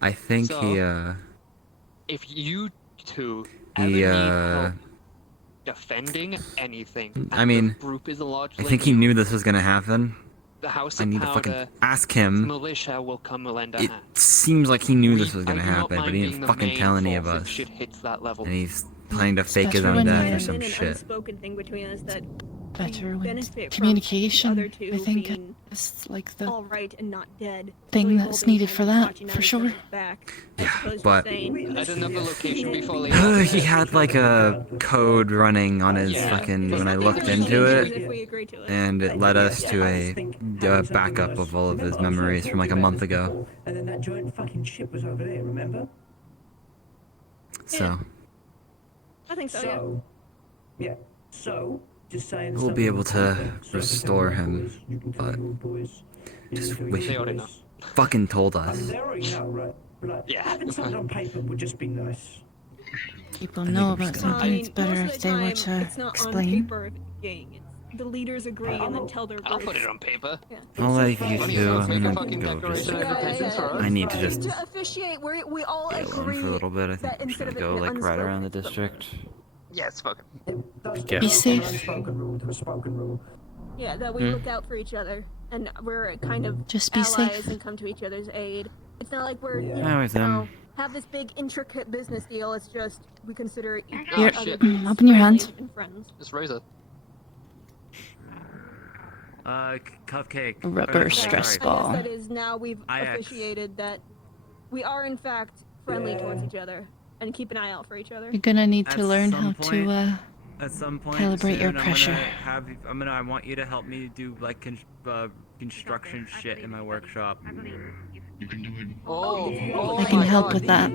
I think he If you two ever need help defending anything, I mean, the group is a large I think he knew this was gonna happen. The House I of need to Powder, fucking ask him. Militia will come and lend a It hand. seems like he knew this was gonna I do not happen, but mind he being didn't the fucking main tell any of force if us. shit hits that level. And he's planning to fake his Especially own when death or there's some An shit. unspoken thing between us that Better when benefit communication, from the other two I think, being is like the all right and not dead. thing that's needed for that, for sure. But At another location before he had like a code running on his fucking when I looked into it, and it led us to a backup of all of his memories from like a month ago. And then that giant fucking ship was over there, remember? So I think so, yeah. So, just saying. we'll be able to restore him, but just wish he fucking told us. They already know, right? Like, having something on paper would just be nice. People know about something, it's better if they were to it's not explain. on paper if it's a gang. It's the leaders agree and then tell their groups. I'll put it on paper. I'll let you two. I'm gonna go just. I need to just To officiate, we all bail agree in for a little bit. I think that I'm just instead gonna of go it like right around the district. Yeah, it's fucking. Yeah. Be safe. Yeah, that we look out for each other, and we're kind of Just be allies safe. and come to each other's aid. It's not like we're How is them? have this big intricate business deal. It's just we consider each Here, other open your hands. and friends. It's Rosa. Cupcake. Rubber stress ball. That is now we've officiated that we are in fact friendly towards each other and keep an eye out for each other. You're gonna need to learn how to At some point calibrate your soon, pressure. I want you to help me do like construction shit in my workshop. You can do it. I can help with that.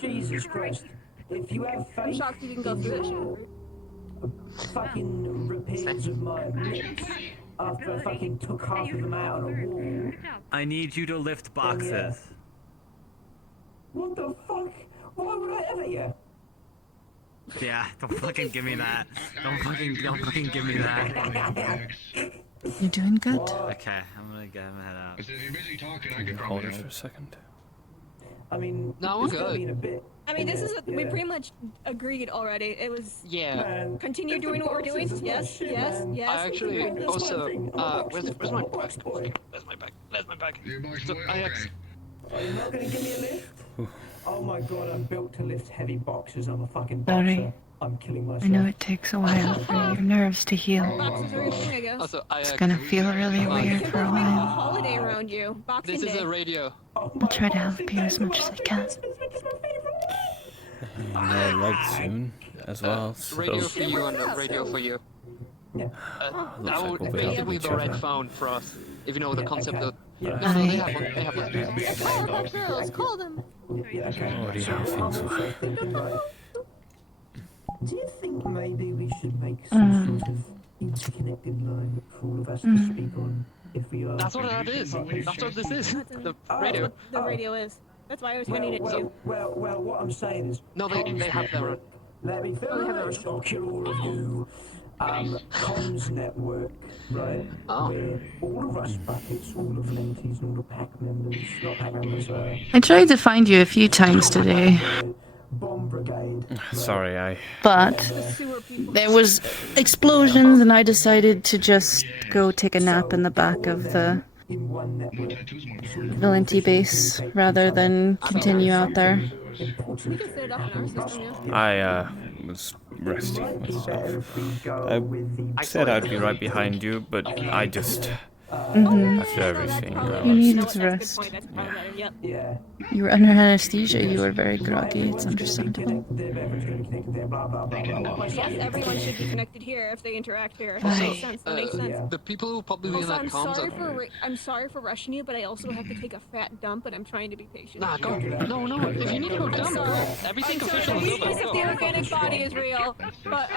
Jesus Christ. If you have I'm faith shocked you didn't go through that shit. fucking repairs of my lips after I fucking took half of them out on a wall. I need you to lift boxes. What the fuck? Why would I ever, yeah? Yeah, don't fucking give me that. Don't fucking give me that. You're doing good. Okay, I'm gonna head out. If you're busy talking, I can Hold it for a second. I mean, No, we're it's gotta good. be in a bit. I mean, we pretty much agreed already. It was continue doing what we're doing. Yes. I actually also where's my bag? Where's my bag? So I have Are you not gonna give me a lift? Oh my god, I'm built to lift heavy boxes. I'm a fucking Sorry. boxer. I'm killing myself. I know it takes a while for your nerves to heal. Boxes are your thing, I guess. Also, It's gonna feel really weird for a We have a while. holiday around you. Boxing This is Day. a radio. I'll try to help you as much as I can. And legs soon as well. So Radio for you and a radio for you. looks That like would we'll be basically helping the each red other. phone for us. If you know the concept of. Yeah. No, they have one. They have one. Call them, girls. Call them. Already have things. Do you think maybe we should make some sort of interconnected line for all of us to speak on if we are... That's what that is. That's what this is. The radio. The radio is. That's why I was handing it to you. Well, what I'm saying is... No, they have their own. Let me finish. I'll kill all of you. Comms network, right? Where all of us buckets, all of Lenties, and all the pack members, not pack members, I tried to find you a few times today. bomb brigade. Sorry, But there was explosions and I decided to just go take a nap in the back of the Valenti base rather than continue out there. We can set it up in our system, yeah. I was resting myself. I said I'd be right behind you, but I just after everything. You needed to rest. Yeah. You were under anesthesia, you were very groggy, it's understandable. Yes, everyone should be connected here if they interact here. That makes sense. That makes sense. The people who probably be in Also, that comms are. I'm sorry for rushing you, but I also have to take a fat dump, and I'm trying to be patient. Nah, go. No. If you need to go dump, go. Everything official is over. If the organic body is real, but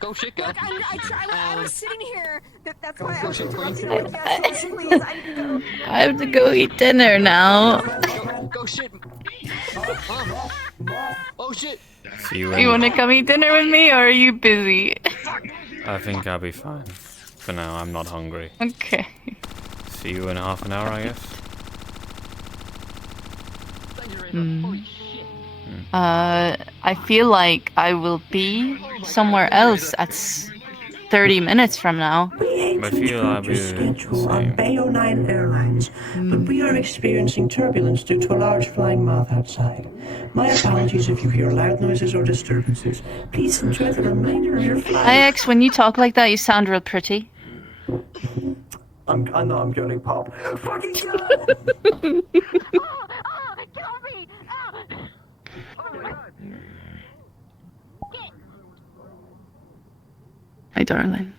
Go shit, girl. Look, I was sitting here. That's why I was shit, interrupting you. Yes, please, I need to go. I have to go eat dinner now. Go shit. Oh shit. See you. You want to come eat dinner with me, or are you busy? I think I'll be fine. For now, I'm not hungry. Okay. See you in half an hour, I guess. I feel like I will be somewhere else at 30 minutes from now. I feel I'll be schedule on Bayo 9 Airlines, but we are experiencing turbulence due to a large flying moth outside. My apologies if you hear loud noises or disturbances. Please enjoy the remainder of your flight. IX, when you talk like that, you sound real pretty. I know I'm getting popped. Fucking Hi, darling.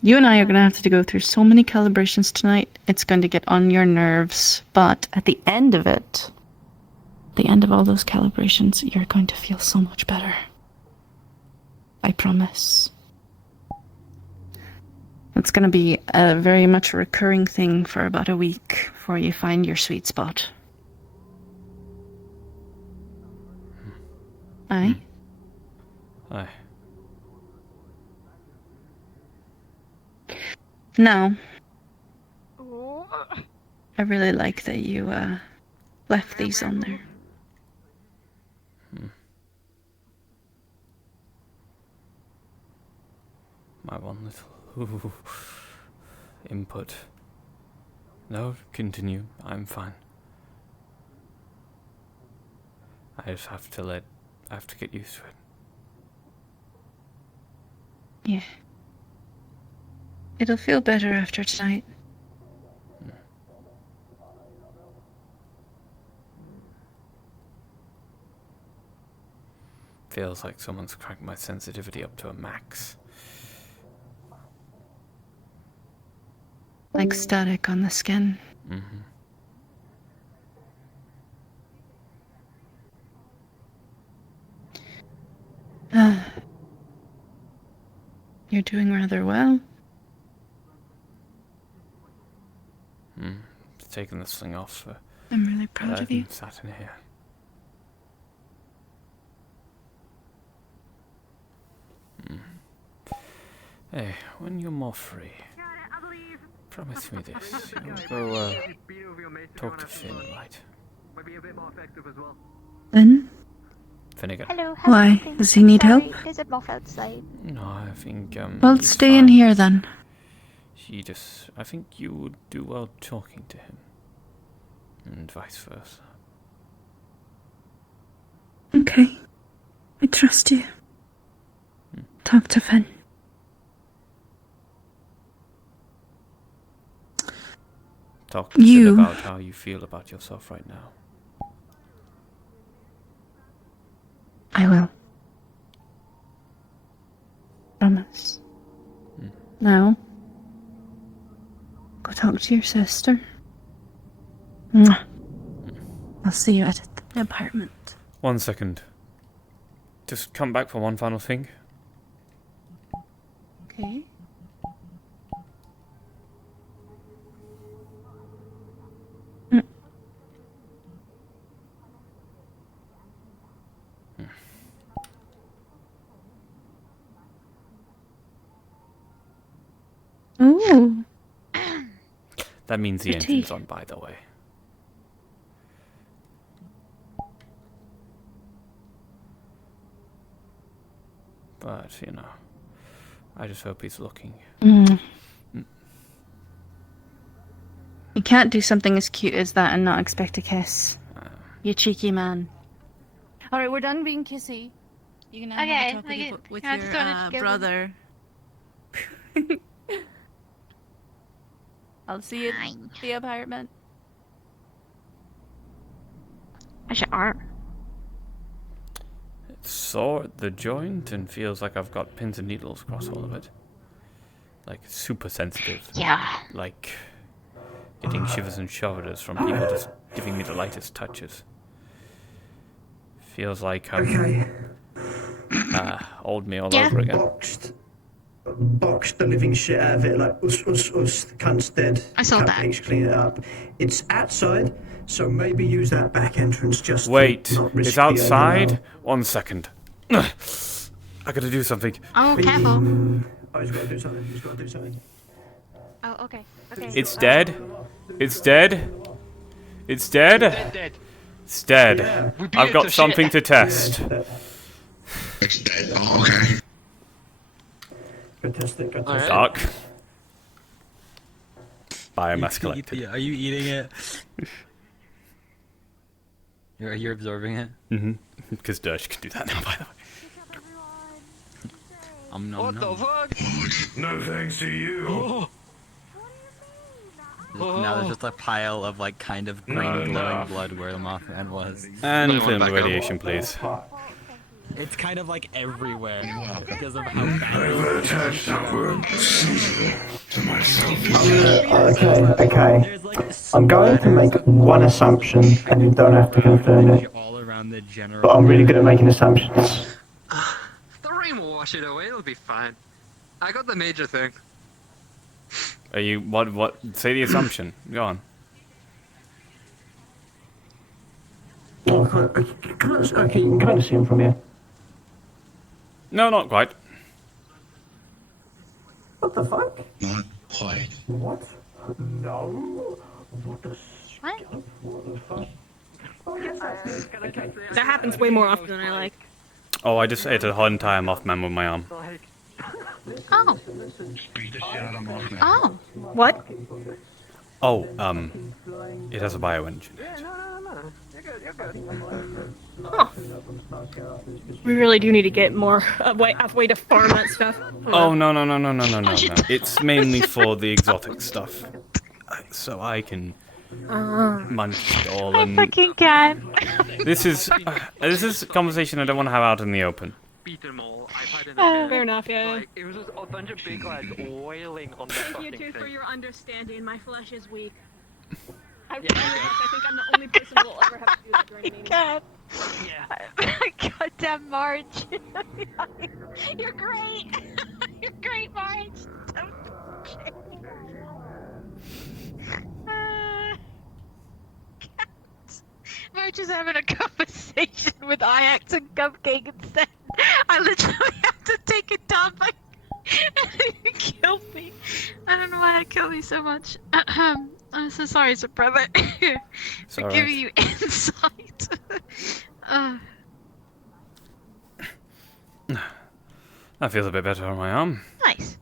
You and I are going to have to go through so many calibrations tonight. It's going to get on your nerves. But at the end of it, the end of all those calibrations, you're going to feel so much better. I promise. It's going to be a very much recurring thing for about a week before you find your sweet spot. Aye? Aye. Now, I really like that you left these on there. My one little input. No, continue. I'm fine. I just have to get used to it. Yeah. It'll feel better after tonight. Feels like someone's cranked my sensitivity up to a max. Like static on the skin. Mm-hmm. You're doing rather well. Taking this thing off. I'm really proud of you. Sat in here. Hey, when you're more free, promise me this. You'll go talk to Finn, right? Then? Finnegan. Hello. Why? Does he need help? There's a moth outside. No, I think Well, he's stay in fine. here then. I think you would do well talking to him. And vice versa. Okay. I trust you. Talk to Finn. Talk to You- Sid about how you feel about yourself right now. I will. Promise. Now, go talk to your sister. Mwah. I'll see you at the apartment. 1 second. Just come back for one final thing. Okay. Ooh. That means the Pretty. engine's on, by the way. But, you know, I just hope he's looking. You can't do something as cute as that and not expect a kiss. You cheeky man. Alright, we're done being kissy. You can now Okay, have a talk okay. with I just wanted to your give brother. I'll see you at the apartment. How's your arm? It's sore at the joint and feels like I've got pins and needles across all of it. Like, super sensitive. Yeah. Like, getting shivers and shudders from people just giving me the lightest touches. Feels like old me all over again. Boxed the living shit out of it, like us, the cunt's dead. I saw that. Please clean it up. It's outside, so maybe use that back entrance just Wait, to not risk it's the outside? overload. 1 second. I gotta do something. Oh, careful. Oh, he's gotta do something, he's gotta do something. Oh, okay. Okay. It's dead? It's dead? It's dead? Dead. It's dead. Yeah. We beat I've it got to something shit. to test. It's dead. Oh, okay. Fantastic, Alright. Dark. Biomass collected. Are you eating it? You're absorbing it? Mm-hmm. Because Dirge can do that now, by the way. What the fuck? No thanks to you. Now there's just a pile of like kind of green glowing blood where the Mothman was. And film the radiation, please. It's kind of like everywhere because of how I've bad attached that word to myself. Okay. I'm going to make one assumption, and you don't have to confirm it. all around the general. But I'm really good at making assumptions. The rain will wash it away. It'll be fine. I got the major thing. Are you what say the assumption. Go on. Oh, okay, you can kind of see him from here. No, not quite. What the fuck? Not quite. What? No. What the What? What the fuck? Oh, yes, that's it. Okay. That happens way more often than I like. Oh, I just ate a whole entire Mothman with my arm. Oh. Beat the shit out of Mothman. Oh. What? Oh, it has a bioengine. Huh. We really do need to get more a way to farm that stuff. Oh no. It's mainly for the exotic stuff, so I can munch it all. I And fucking can. this is a conversation I don't want to have out in the open. Beat them all. I've had enough. Fair enough, yeah. Like, it was just a bunch of big lads wailing on the Thank fucking you two thing. for your understanding. My flesh is weak. I Yeah, think I'm the only person who will ever have to do that during a meeting. God. Yeah. Goddamn Marge. You're great. You're great, Marge. Marge is having a conversation with Ajax and Cupcake instead. I literally have to take a topic and it killed me. I don't know why it killed me so much. I'm so sorry, sir brother, for alright. giving you insight. That feels a bit better on my arm. Nice.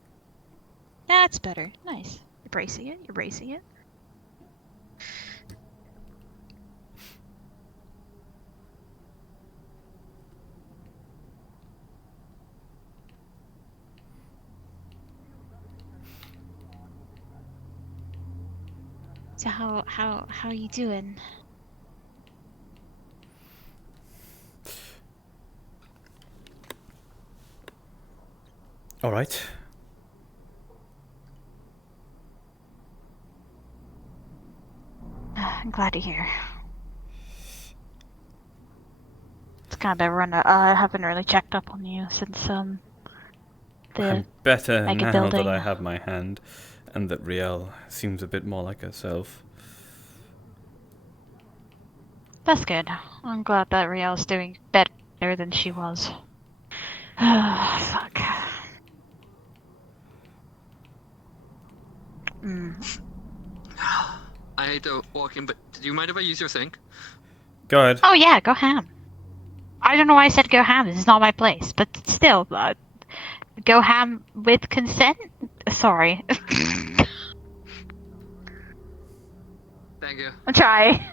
That's better. Nice. You're bracing it. You're bracing it. So how are you doing? All right. I'm glad to hear. It's kind of been run. I haven't really checked up on you since the I'm better mega now building. that I have my hand, and that Riel seems a bit more like herself. That's good. I'm glad that Riel's doing better than she was. Fuck. I hate to walk in, but do you mind if I use your sink? Go ahead. Oh yeah, go ham. I don't know why I said go ham. This is not my place, but still, go ham with consent. Sorry. Thank you. I'll try.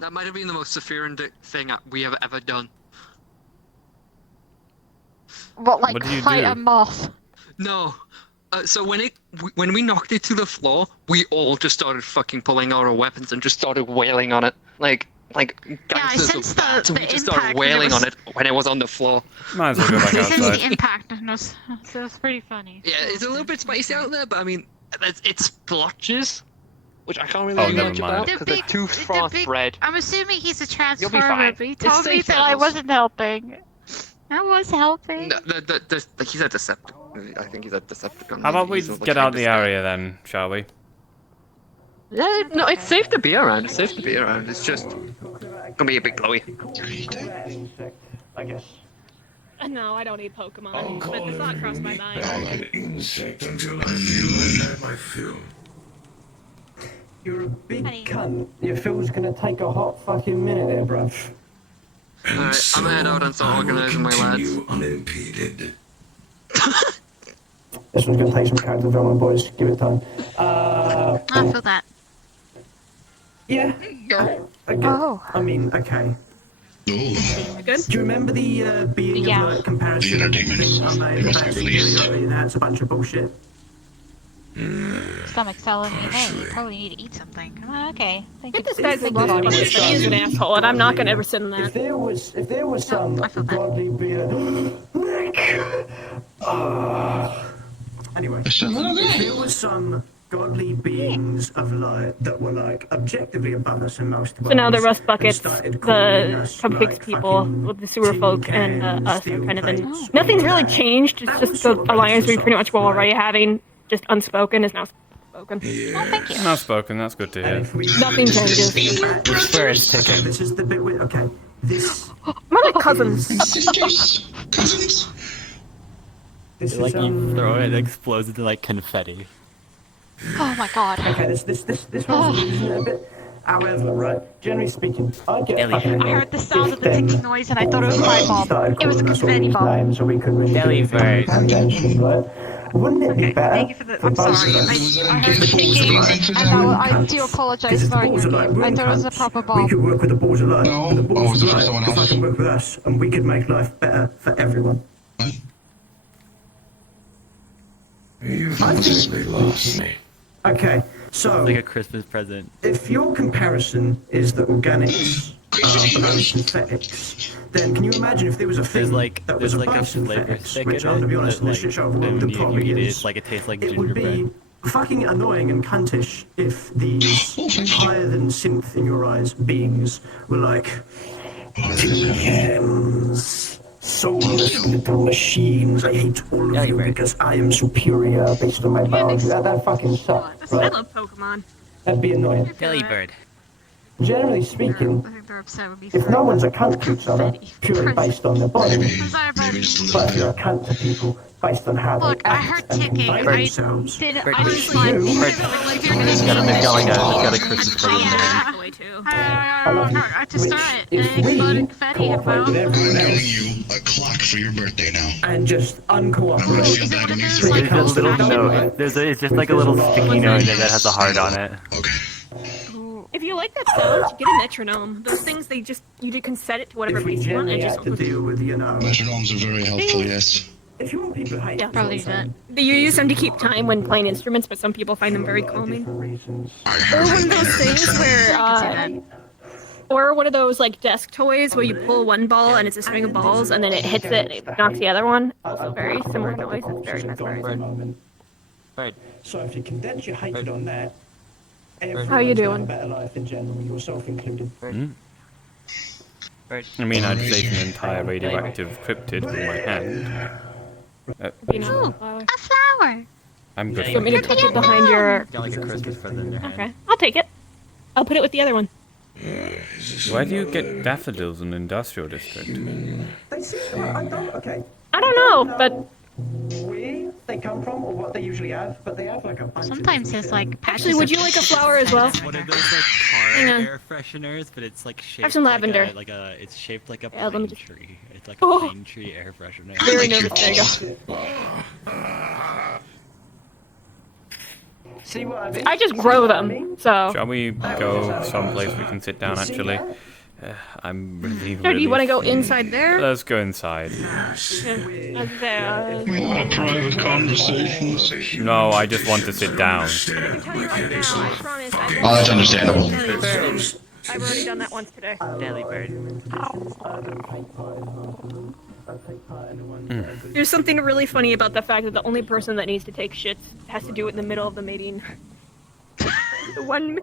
That might have been the most Sephiroth thing we have ever done. What, like What do you fight do? a moth? No. So when we knocked it to the floor, we all just started fucking pulling out our weapons and just started wailing on it, like gangsters sensed of bats. the We just impact started when it wailing was- on it when it was on the floor. Might as well go back This is outside. the impact, and so it's pretty funny. Yeah, it's a little bit spicy out there, but I mean, it's splotches, which I can't really Oh, do never much mind. about because they're too far red. I'm assuming he's a You'll be transformer, fine. but he It's told me safe that I levels. wasn't helping. I was helping. No, he's a Decepticon. I think he's a Decepticon. How about we He's get out the area then, shall we? Yeah, no, it's safe to be around. It's safe to be around. It's just gonna be a bit glowy. I guess. No, I don't need Pokemon, but the thought crossed my mind. An insect until I feel I have my fill. You're a big cunt. Your fill's gonna take a hot fucking minute there, bruv. Alright, I'm gonna head out and start organizing my lads. Unimpeded. This one's gonna take some character development, boys. Give it time. I feel that. Yeah. Okay. I mean, okay. Good? Do you remember the being Yeah. of comparison thing I made about superiority? That's a bunch of bullshit. Stomach's telling me, hey, you probably need to eat something. Oh, okay. Thank you. This guy's a lot of He is an asshole, and I'm not gonna ever sit in that. If there was some godly being, anyway, if there was some godly beings of light that were like objectively above us in most ways. So now the rust buckets, and started calling the us, Cupcakes like, people, fucking with the sewer folk, and cans, us are steel kind of in. plates, Nothing's really changed. It's just the alliance we pretty much were already having, just unspoken, is now spoken. Oh, thank you. Not spoken, that's good to hear. Nothing changes. Where it's ticking. This is the bit with okay. This. We're like cousins. Cousins. This Like is, you throw it, it explodes into like confetti. Oh my god. Okay, this one's losing it a bit. However, right, generally speaking, I get Ellie. fucking I heard the sound of the ticking noise and I thought it was my bomb. It was a confetti bomb. Names so we could really Jellyfish. right? Wouldn't it be better? Thank you for the. I'm sorry. I heard the ticking, and I do apologize for your game. I thought it was a proper We bomb. could work with the balls of light. No, and the balls I was of with light someone could else. fucking work with us, and we could make life better for everyone. You've completely lost me. Okay, so Like a Christmas present. if your comparison is that organics are below synthetics, then can you imagine if there was a thing that was There's like a above flavor synthetics, stick which in I'm it. to be honest, that, in this shit show of the world, when there you probably eat it, is. it's like it tastes like It would gingerbread. be fucking annoying and cuntish if these higher than synth in your eyes beings were like gems, soulless little machines. I hate all of you because I am superior based on my biology. That fucking sucks, I right? love Pokemon. That'd be annoying. Delibird. Generally speaking, I think they're upset with me if for no one's a cunt to each other, purely based on their body, but if you're a cunt to people based on how Look, they I act heard and ticking. convey I themselves, didn't. Bert, I was it's like, you. it's got a Christmas present in there. Way too. I just saw it. If It we exploded confetti in cooperate with my mouth. everyone I'm giving else you a clock for your birthday now. and just uncooperate, Feel bad when you There's say a little note. It's just like a little sticky note in there that has a heart on it. If you like that sound, get a metronome. Those things, you can set it to whatever if we pace you want, and generally it had just to deal with, Metronomes are very helpful, yes. If you want people to hate Yeah, you, probably that. You use them to keep time when playing instruments, but some people find them very calming. Or one of those things where, or one of those like desk toys where you pull one ball and it's a string of balls, and then it hits it and it knocks the other one. Also very similar noise. It's very mesmerizing. Right. So if you condense your hatred on that, everyone's How you gonna have doing? a better life in general, yourself included. I mean, I'd place an entire radioactive cryptid in my hand. Ooh, a flower. I'm good You for want me to that. tuck it behind your... Got like a Christmas present in their hand. Okay, I'll take it. I'll put it with the other one. Where do you get daffodils in the industrial district? They seem, I don't, okay. I don't know, but... Where they come from or what they usually have, but they have like a bunch Sometimes of there's like patches. Actually, would you like a flower as well? One of those like car Hang on. air fresheners, but it's like shaped some like lavender. it's shaped like a Yeah, let me pine just- tree. It's like Oh. a pine tree air freshener. Very nervous. There you go. See what I mean? I just grow them, so... Shall we go someplace we can sit down, actually? I'm really, So do you want to go full. inside there? Let's go inside. Yeah. We want private conversations. No, I just want to sit down. Oh, that's understandable. I've already done that once today. Daily bird. There's something really funny about the fact that the only person that needs to take shits has to do it in the middle of the meeting. The one...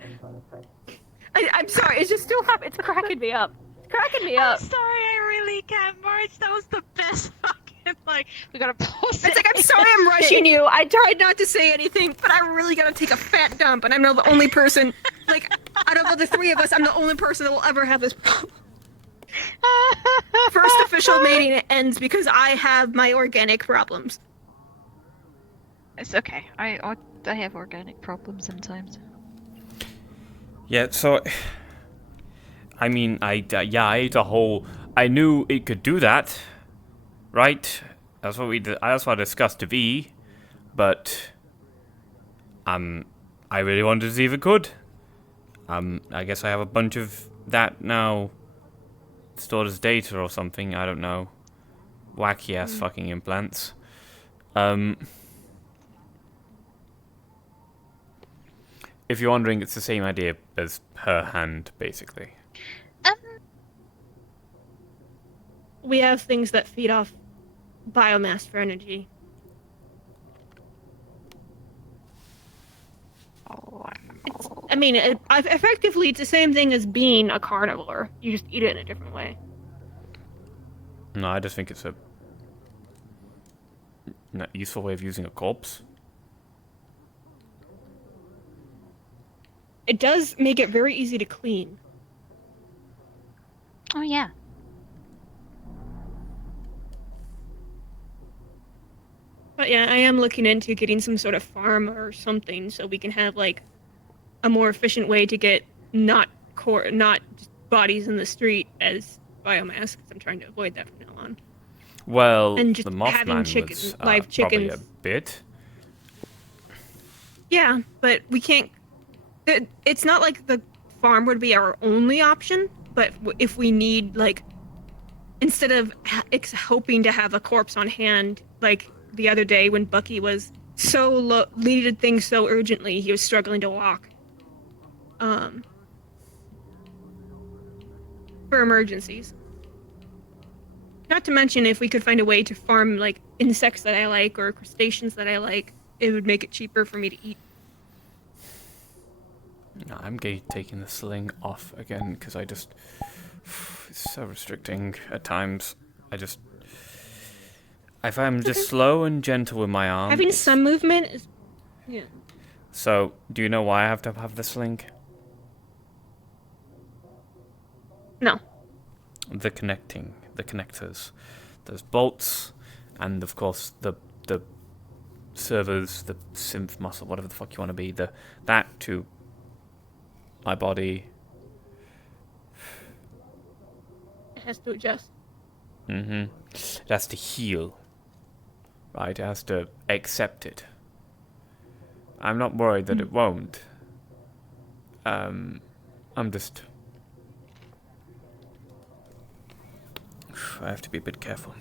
I'm sorry, it's just still happening. It's cracking me up. It's cracking me up. I'm sorry, I really can't, Marge. That was the best fucking, like, we gotta pause It's like, I'm sorry I'm rushing you. I tried not to say anything, but I really gotta take a fat dump, and I'm now the only person, like, out of the three of us, I'm the only person that will ever have this problem. First official meeting ends because I have my organic problems. It's okay. I have organic problems sometimes. Yeah, so... I mean, I ate a whole... I knew it could do that, right? That's what I discussed to V, but... I really wanted to see if it could. I guess I have a bunch of that now stored as data or something, I don't know. Wacky ass fucking implants. If you're wondering, it's the same idea as her hand, basically. We have things that feed off biomass for energy. I mean, effectively, it's the same thing as being a carnivore. You just eat it in a different way. No, I just think it's a useful way of using a corpse. It does make it very easy to clean. Oh yeah. But yeah, I am looking into getting some sort of farm or something so we can have like a more efficient way to get not just bodies in the street as biomass, because I'm trying to avoid that from now on. Well, And just the Mothman was live probably chickens. a bit. Yeah, but we can't. It's not like the farm would be our only option, but if we need, like, instead of hoping to have a corpse on hand, like the other day when Bucky was so low, needed things so urgently, he was struggling to walk. For emergencies. Not to mention, if we could find a way to farm, like, insects that I like or crustaceans that I like, it would make it cheaper for me to eat. No, I'm taking the sling off again because I just... It's so restricting at times. If I'm just slow and gentle with my arm... Having some movement is... Yeah. So, do you know why I have to have the sling? No. The connectors. There's bolts, and of course the servos, the synth muscle, whatever the fuck you want to be, that to my body. It has to adjust. It has to heal. Right? It has to accept it. I'm not worried that it won't. I'm just... I have to be a bit careful.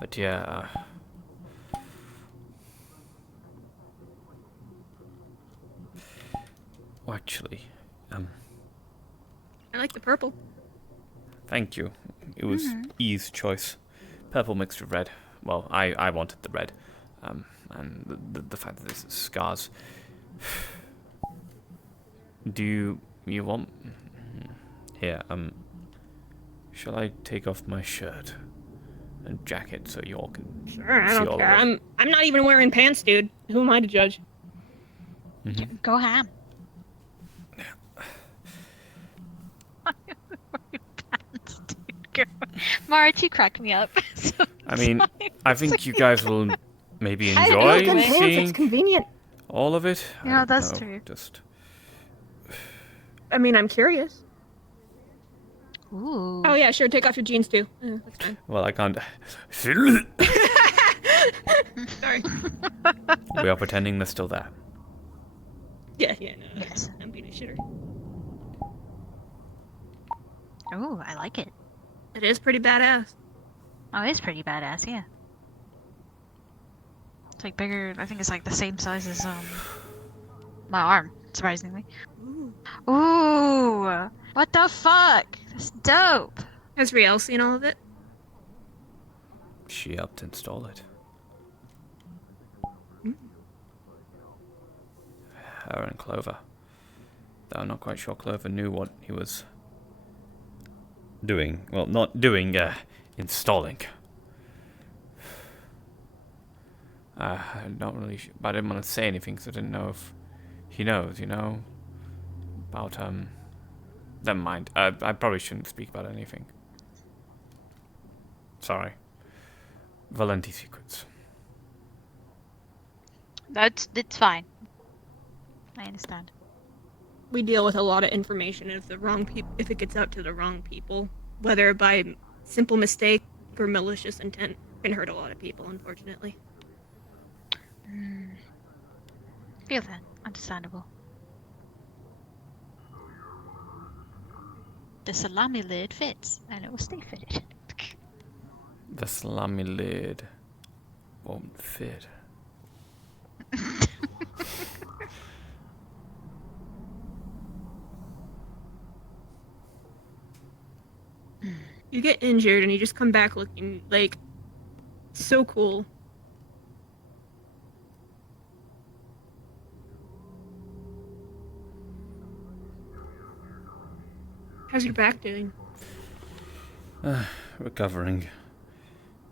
But yeah. Oh, actually, I like the purple. thank you. It was E's choice. Purple mixed with red. Well, I wanted the red. And the fact that this is scars. Do you want... Here, shall I take off my shirt and jacket so you all can Sure, I see don't all care. of it? I'm not even wearing pants, dude. Who am I to judge? Go ham. Marge, you crack me up. I mean, I think you guys will maybe I enjoy look in pants, seeing it's convenient. all of it. I Yeah, don't that's know, true. Just I mean, I'm curious. Ooh. Oh yeah, sure. Take off your jeans too. That's fine. well, I can't. Sorry. We are pretending they're still there. Yeah, no. Yes. I'm being a shitter. Ooh, I like it. It is pretty badass. Oh, it is pretty badass, yeah. It's like bigger. I think it's like the same size as my arm, surprisingly. Ooh, what the fuck? That's dope. Has Riel seen all of it? She helped install it. Her and Clover. Though I'm not quite sure Clover knew what he was doing. Well, not doing, installing. I'm not really sure, but I didn't want to say anything because I didn't know if he knows, you know? About, never mind. I probably shouldn't speak about anything. Sorry. Valenti secrets. It's fine. I understand. We deal with a lot of information if if it gets out to the wrong people, whether by simple mistake or malicious intent, can hurt a lot of people, unfortunately. Feel that. Understandable. The salami lid fits, and it will stay fitted. The salami lid won't fit. You get injured and you just come back looking like so cool. How's your back doing? Recovering.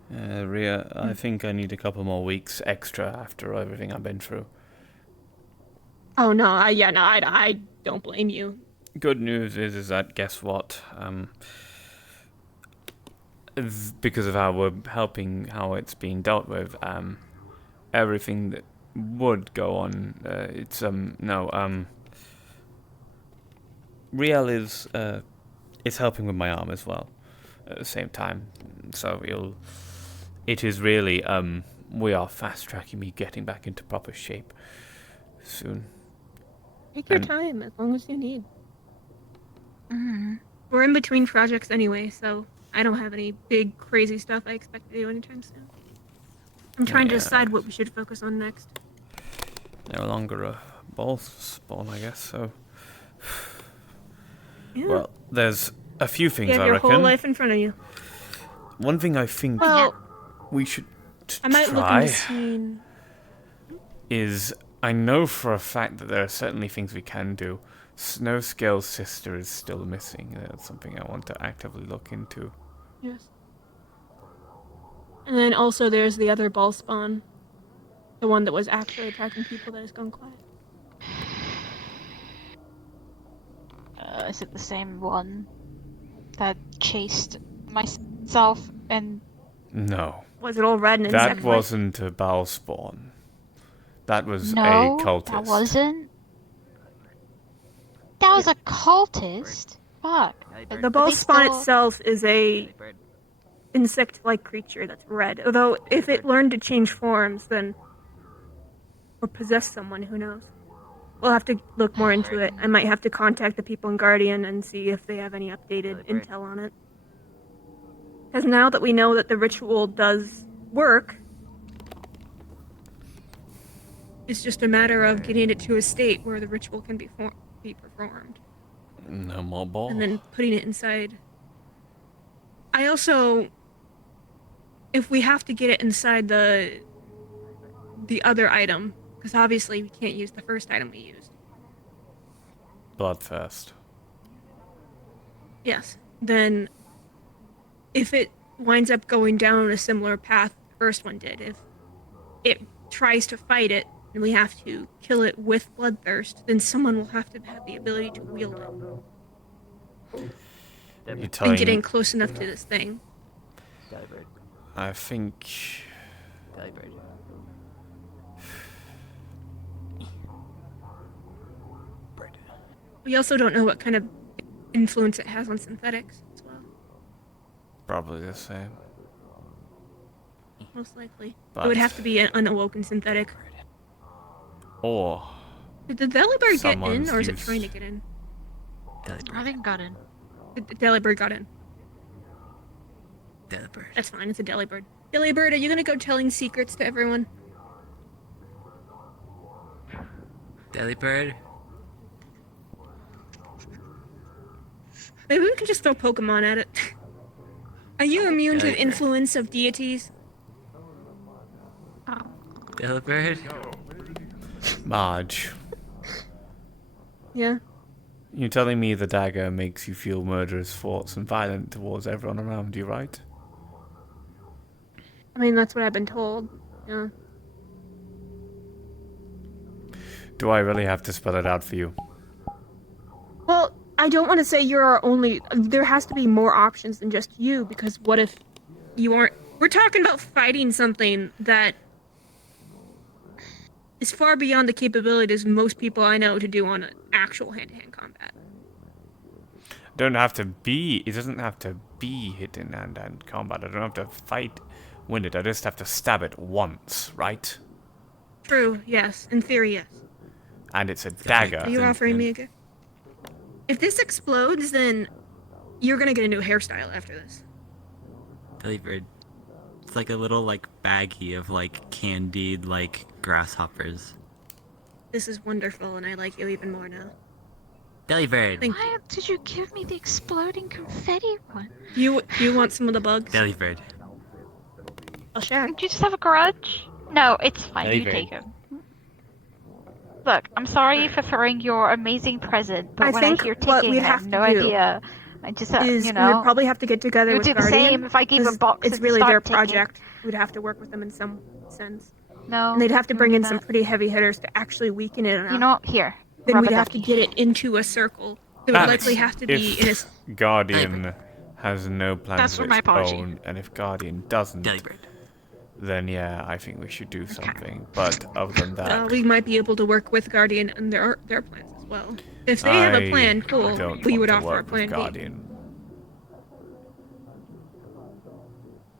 Ria, I think I need a couple more weeks extra after everything I've been through. Oh no, I don't blame you. Good news is that guess what? Because of how we're helping, how it's being dealt with, everything that would go on, Riel is helping with my arm as well at the same time. So it is really, we are fast tracking me getting back into proper shape soon. Take your time, as long as you need. We're in between projects anyway, so I don't have any big, crazy stuff I expect to do anytime soon. I'm trying to decide what we should focus on next. No longer a ball spawn, I guess, so... Yeah. Well, there's a few things, You have I your reckon. whole life in front of you. One thing I think we should I might look try in the scene. is... I know for a fact that there are certainly things we can do. Snowscale's sister is still missing. That's something I want to actively look into. Yes. And then also there's the other ball spawn. The one that was actually attacking people that has gone quiet. Is it the same one that chased myself and... No. Was it all red and that insect-like? wasn't a ball spawn. That was No, a cultist. that wasn't. That was a cultist? Fuck. The ball spawn itself is a insect-like creature that's red. Although, if it learned to change forms, then... Or possess someone, who knows? We'll have to look more into it. I might have to contact the people in Guardian and see if they have any updated intel on it. Because now that we know that the ritual does work. It's just a matter of getting it to a state where the ritual can be performed. No more ball. And then putting it inside. I also, if we have to get it inside the other item, because obviously we can't use the first item we used. Bloodthirst. Yes. Then, if it winds up going down a similar path the first one did, if it tries to fight it and we have to kill it with bloodthirst, then someone will have to have the ability to wield it. And get in close enough to this thing. I think. We also don't know what kind of influence it has on synthetics as well. Probably the same. Most likely. But It would have to be an unawoken synthetic. Or. Did the Delibird get in, someone's or is it used- trying to get in? I think got in. The Delibird got in. Delibird. That's fine, it's a Delibird. Delibird, are you gonna go telling secrets to everyone? Delibird. Maybe we can just throw Pokemon at it. Are you immune to the Delibird. influence of deities? Delibird. Marge. Yeah. You're telling me the dagger makes you feel murderous thoughts and violent towards everyone around you, right? I mean, that's what I've been told. Yeah. Do I really have to spell it out for you? Well, I don't want to say you're our only... There has to be more options than just you, because what if you aren't... We're talking about fighting something that is far beyond the capabilities most people I know to do on an actual hand-to-hand combat. It doesn't have to be hit-in hand-to-hand combat. I don't have to fight with it. I just have to stab it once, right? True, yes. In theory, yes. And it's a dagger. Are you offering me a gift? If this explodes, then you're gonna get a new hairstyle after this. Delibird. It's like a little like baggie of like candied like grasshoppers. This is wonderful, and I like you even more now. Delibird. Thank Why did you give me the exploding confetti one? you. You want some of the bugs? Delibird. I'll share. Did you just have a grudge? No, it's fine. You Delibird. take it. Look, I'm sorry for throwing your amazing present, but I when think I hear what taking we'd it, I have have to no do idea. I just, is you we know. would probably have to get together You with would do the Guardian. same if I gave a 'cause box It's and really their start taking- project. We'd have to work with them in some sense. No. And they'd have to don't bring do in some that. pretty heavy hitters to actually weaken it enough. You know what? Here. Then rub we'd a have to ducky. get it into a circle. It would likely have to be in a... Guardian has no plans That's of for its my apology. own, and if Guardian doesn't, then yeah, I think we should do something. But other than that, we might be able to work with Guardian and their plans as well. If they have a plan, cool. don't We want would to offer a work with plan B. Guardian.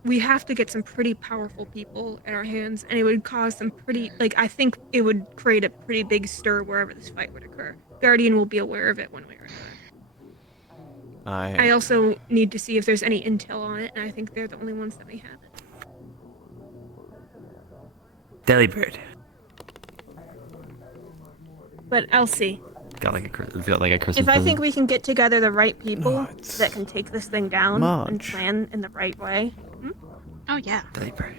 We have to get some pretty powerful people in our hands, and it would cause some pretty... Like, I think it would create a pretty big stir wherever this fight would occur. Guardian will be aware of it one way or another. I also need to see if there's any intel on it, and I think they're the only ones that may have it. Delibird. But I'll see. Got like a Christmas If I present. think we can get together the right people that can take this thing down and Marge. plan in the right way. Oh yeah. Delibird.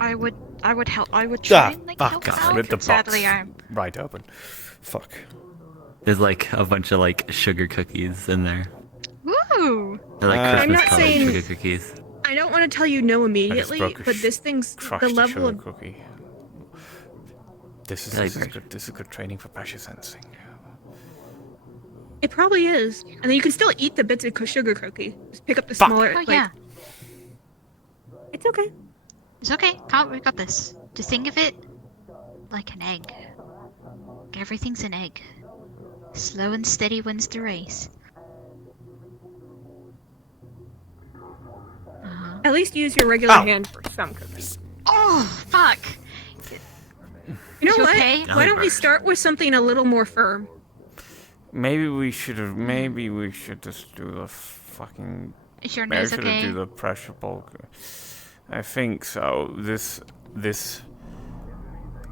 I would help. I would try and like help God, out. rip the box Sadly, I'm. right open. Fuck. There's like a bunch of like sugar cookies in there. Woo! They're like I'm Christmas not colored saying- sugar cookies. I don't want to tell you no immediately, broke a but this thing's crushed the level sugar of... cookie. This is good. This is good training for pressure sensing. It probably is. And then you can still eat the bits of sugar cookie. Just pick up the Fuck. smaller... Oh like- yeah. It's okay. It's okay. We got this. Just think of it like an egg. Everything's an egg. Slow and steady wins the race. At least use your regular hand for some cookies. Oh, fuck! You know You what? okay? Why don't we start with something a little more firm? Maybe we should have. Maybe we should just do the fucking. Is your Maybe nose we should okay? do the pressure bulk. I think so. This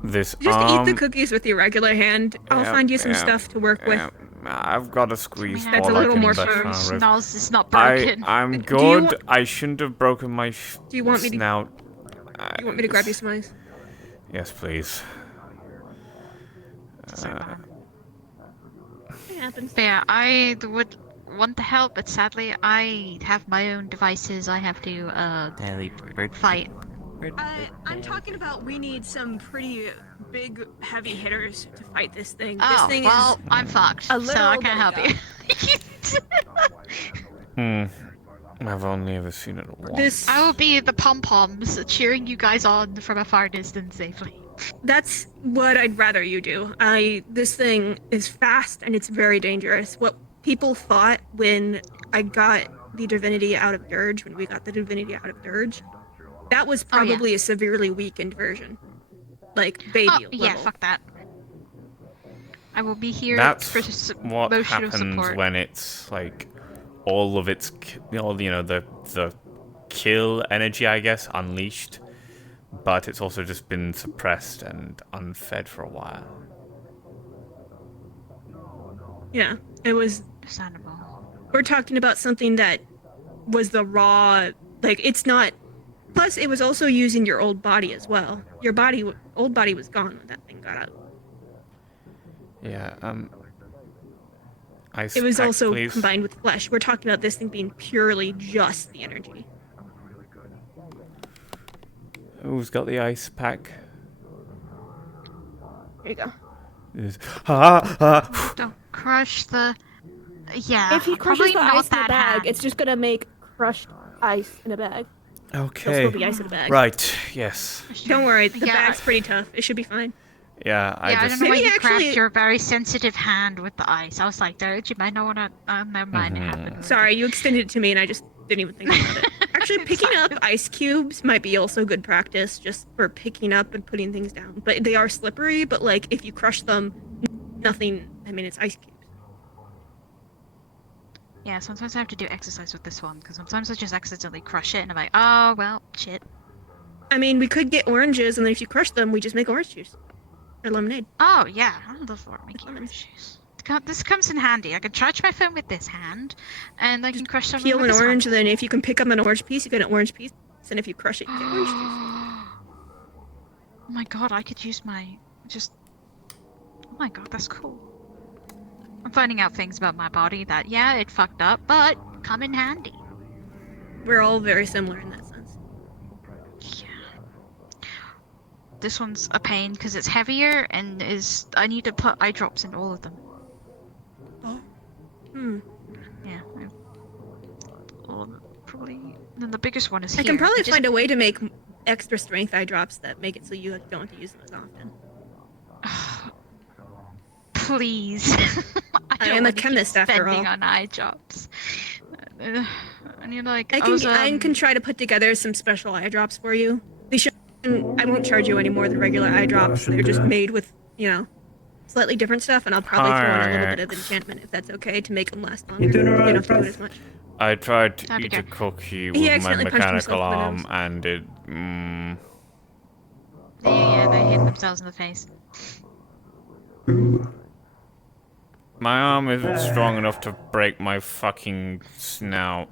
Just arm. eat the cookies with your regular hand. I'll find you some stuff to work with. I've got a squeeze ball. That's a little more firm. Smells is not broken. I'm good. I shouldn't have broken my Do you want me to? snout. Do you want me to grab you some ice? Yes, please. It happens. But yeah, I would want to help, but sadly, I have my own devices. I have to fight. I'm talking about we need some pretty big, heavy hitters to fight this thing. Oh, This thing well, is I'm fucked, so I can't help you. I've only ever seen it once. I will be the pom-poms cheering you guys on from a far distance safely. That's what I'd rather you do. This thing is fast and it's very dangerous. What people thought when I got the divinity out of Dirge, when we got the divinity out of Dirge, that was probably a severely weakened version. Like, baby level. Yeah, fuck that. I will be here That's for what emotional happens support. when it's like all of its, the kill energy, I guess, unleashed, but it's also just been suppressed and unfed for a while. Yeah, it was. Understandable. We're talking about something that was the raw, like, it's not. Plus, it was also using your old body as well. Your old body was gone when that thing got out. Yeah, It was pack, also please. combined with flesh. We're talking about this thing being purely just the energy. Who's got the ice pack? Here you go. Don't crush the. Yeah. If he crushes probably the not ice in a that bag, hand. it's just gonna make crushed ice in a bag. Okay. There'll still be ice in a bag. Right. Yes. Don't worry, the Yeah. bag's pretty tough. It should be fine. Yeah. I don't know why Maybe you actually- grabbed your very sensitive hand with the ice. I was like, Dirge, you might not want to. Never mind, it happened. Sorry, you extended it to me and I just didn't even think about it. Actually, picking up ice cubes might be also good practice just for picking up and putting things down. But they are slippery, but like if you crush them, nothing. I mean, it's ice cubes. Yeah, sometimes I have to do exercise with this one because sometimes I just accidentally crush it and I'm like, oh well, shit. I mean, we could get oranges and then if you crush them, we just make orange juice. Or lemonade. Oh yeah, I love making orange juice. This comes in handy. I can charge my phone with this hand, and I can crush something Peel with an this orange, hand. and then if you can pick up an orange piece, you get an orange piece. And if you crush it, you get orange juice. Oh my god, I could use my Oh my god, that's cool. I'm finding out things about my body that yeah, it fucked up, but come in handy. We're all very similar in that sense. This one's a pain because it's heavier and I need to put eye drops in all of them. Oh. Yeah. Probably. Then the biggest one is here. I can probably Just- find a way to make extra strength eye drops that make it so you don't have to use them as often. Please. I don't am a wanna keep chemist after spending all. on eye drops. And you're like, I can try to put together some special eye drops for you. I won't charge you any more than regular eye drops. They're just made with, slightly different stuff, and I'll probably throw in a little bit of enchantment if that's okay to make them last longer. doing You alright, don't have to do it as much. I tried to That'd be eat a good. cookie He with my accidentally punched mechanical himself in the arm, nose. and it. Yeah, they hit themselves in the face. My arm isn't strong enough to break my fucking snout.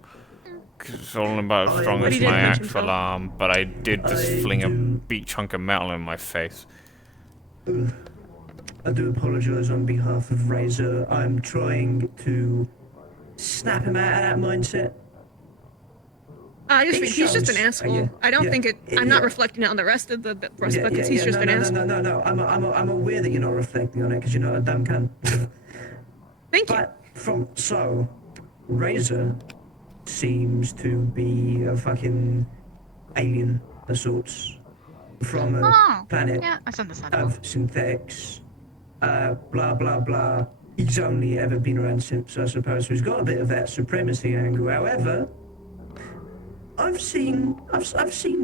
'Cause it's only about as strong What as he did my punch actual arm, but I did just fling a big chunk of metal in my face. I do apologise on behalf of Razor. I'm trying to snap him out of that mindset. He's just an asshole. I don't think it. I'm not reflecting it on the rest of the rest because he's just an asshole. No. I'm aware that you're not reflecting on it because you're not a dumb cunt. Thank you. So, Razor seems to be a fucking alien of sorts from a planet yeah, that's understandable. of synthetics. Blah blah blah. He's only ever been around since, I suppose. So he's got a bit of that supremacy angle. However, I've seen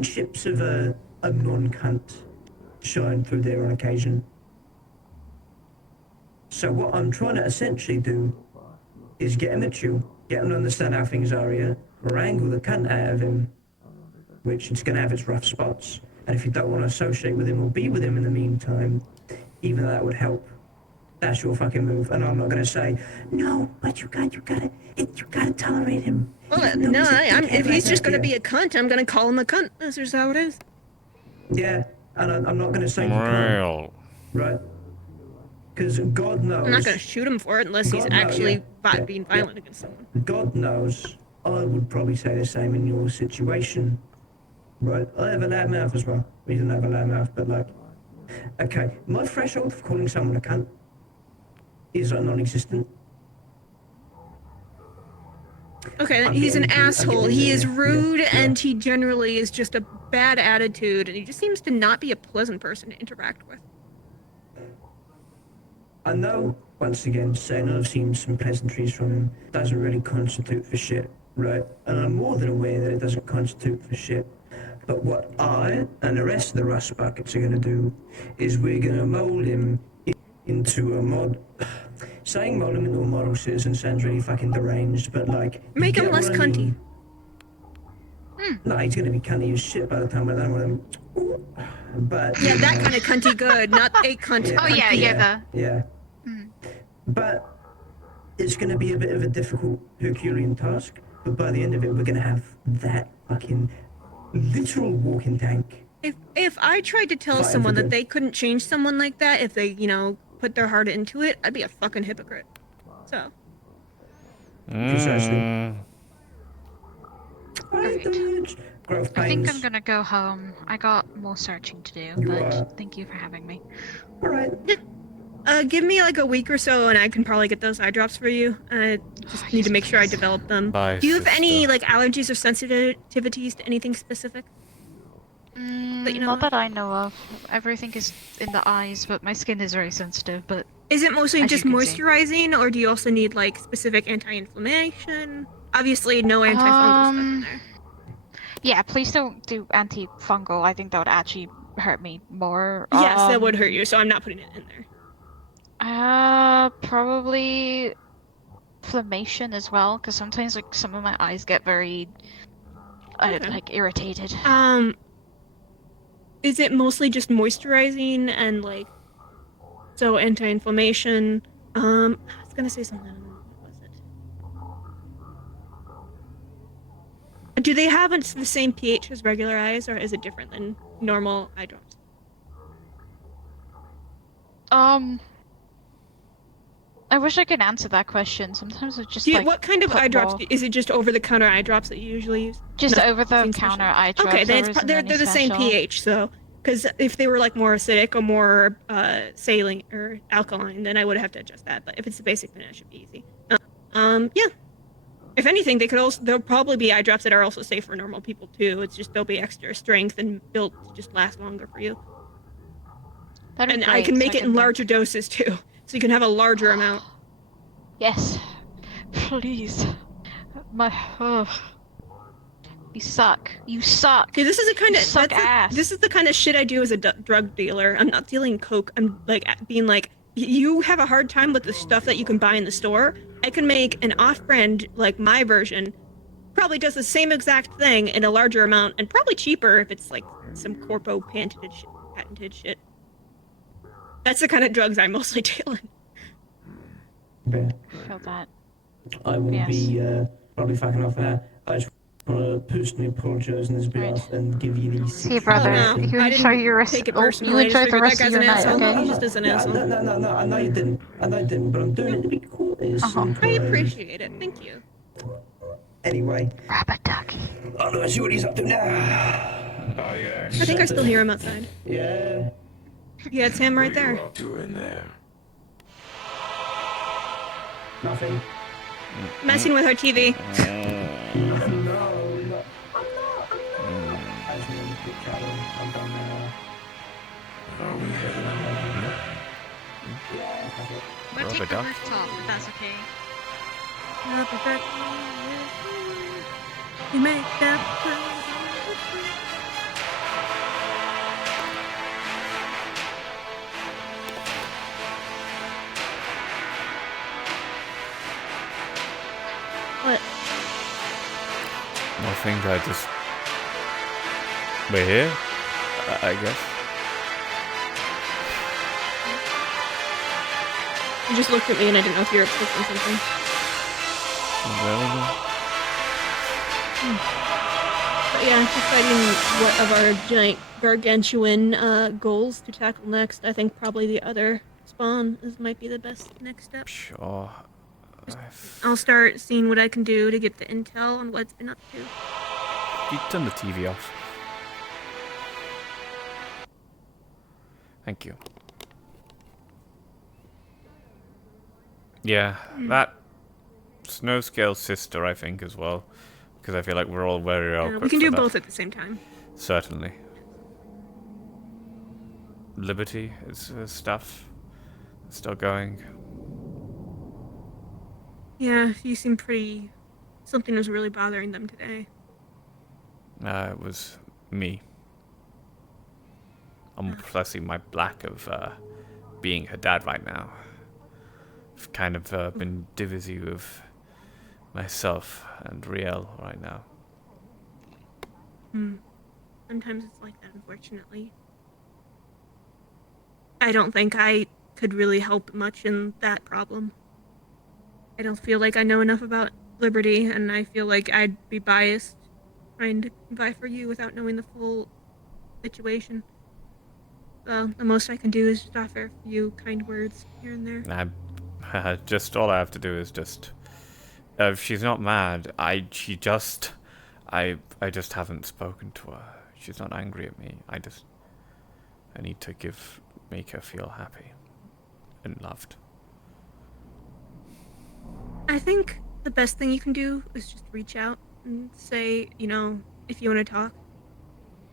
ships of a non-cunt shine through there on occasion. So what I'm trying to essentially do is get him to chill, get him to understand how things are here, wrangle the cunt out of him, which it's going to have its rough spots. And if you don't want to associate with him or be with him in the meantime, even though that would help, that's your fucking move. And I'm not going to say, no, but you gotta tolerate him. Well, no, if he's just going to be a cunt, I'm going to call him a cunt. That's just how it is. Yeah, and I'm not going to say you can't. Right? Because God knows. I'm not going to shoot him for it unless he's actually being violent against someone. God knows I would probably say the same in your situation. Right? I have a loud mouth as well. We don't have a loud mouth, but like, okay, my threshold for calling someone a cunt is non-existent. Okay, he's an asshole. He is rude, and he generally is just a bad attitude, and he just seems to not be a pleasant person to interact with. I know, once again, saying I've seen some pleasantries from him doesn't really constitute for shit, right? And I'm more than aware that it doesn't constitute for shit. But what I and the rest of the rust buckets are going to do is we're going to mold him into a mod. Saying mold him into a model citizen sounds really fucking deranged, but like... Make him less cunty. No, he's going to be cunty as shit by the time we're done with him. But... Yeah, that kind of cunty good, not a cunt. Oh yeah, Yeah. But it's going to be a bit of a difficult Herculean task, but by the end of it, we're going to have that fucking literal walking tank. If I tried to tell someone that they couldn't change someone like that if they, you know, put their heart into it, I'd be a fucking hypocrite. So. Precisely. I think I'm gonna go home. I got more searching to do, but thank you for having me. Alright. Give me like a week or so and I can probably get those eye drops for you. I just need to make sure I develop them. Bye, Do you have any like allergies or sensitivities to anything specific? Not that I know of. Everything is in the eyes, but my skin is very sensitive. But is it mostly as just you can see. moisturizing, or do you also need like specific anti-inflammation? Obviously, no antifungal stuff in there. Yeah, please don't do antifungal. I think that would actually hurt me more. Yes, that would hurt you, so I'm not putting it in there. Probably inflammation as well, because sometimes like some of my eyes get very like irritated. Is it mostly just moisturizing and like so anti-inflammation? I was gonna say something. What was it? Do they have the same pH as regular eyes, or is it different than normal eye drops? I wish I could answer that question. Sometimes it's just what kind of eye drops? Is it just over-the-counter eye drops that you usually use? Just over-the-counter eye drops. Okay, then they're the same pH. So, because if they were like more acidic or more saline or alkaline, then I would have to adjust that. But if it's the basic, then it should be easy. Yeah. If anything, there'll probably be eye drops that are also safe for normal people too. It's just they'll be extra strength and built to just last longer for you. And I can make it in larger doses too. So you can have a larger amount. Yes. Please. You suck. You suck. See, this is the kind of suck ass. This is the kind of shit I do as a drug dealer. I'm not dealing coke. I'm like being like, you have a hard time with the stuff that you can buy in the store. I can make an off-brand, like my version, probably does the same exact thing in a larger amount and probably cheaper if it's like some corpo patented shit. That's the kind of drugs I mostly deal in. Yeah. Feel that. I will be probably fucking off now. I just want to personally apologise on this behalf and give you these. See, brother, you enjoy your rest. You enjoy the rest of your night, okay? He just is an asshole. No, I know you didn't. But I'm doing it to be cool. I appreciate it. Thank you. Anyway. Rubber ducky. Oh no, I see what he's up to now. Oh yeah. I think I still hear him outside. Yeah. Yeah, it's him right there. What are you up to in there? Nothing. Messing with our TV. We'll take the rooftop, if that's okay. You make that. What? Nothing, I just We're here, I guess. You just looked at me and I didn't know if you were expecting something. But yeah, deciding what of our giant gargantuan goals to tackle next, I think probably the other spawn might be the best next step. Sure. I'll start seeing what I can do to get the intel on what it's been up to. You turn the TV off. Thank you. Yeah, that Snowscale sister, I think, as well. Because I feel like we're all very well equipped we can for do that. both at the same time. Certainly. Liberty is stuff. Still going. Yeah, you seem pretty... Something was really bothering them today. It was me. I'm pressing my lack of being her dad right now. I've kind of been busy with myself and Riel right now. Sometimes it's like that, unfortunately. I don't think I could really help much in that problem. I don't feel like I know enough about Liberty, and I feel like I'd be biased trying to vie for you without knowing the full situation. So the most I can do is just offer a few kind words here and there. Just all I have to do is just... if she's not mad, I just haven't spoken to her. She's not angry at me. I need to make her feel happy and loved. I think the best thing you can do is just reach out and say, you know, if you want to talk,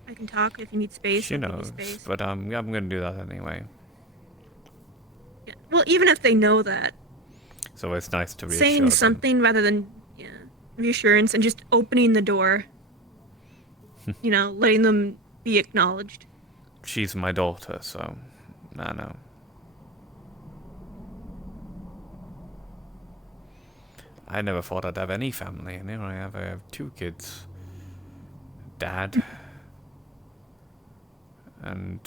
I can talk. If you need space, She knows, but I'm gonna do that anyway. Yeah. Well, even if they know that, So it's nice to reassure saying them. something rather than reassurance and just opening the door, you know, letting them be acknowledged. She's my daughter, so I know. I never thought I'd have any family, and here I have 2 kids. Dad. And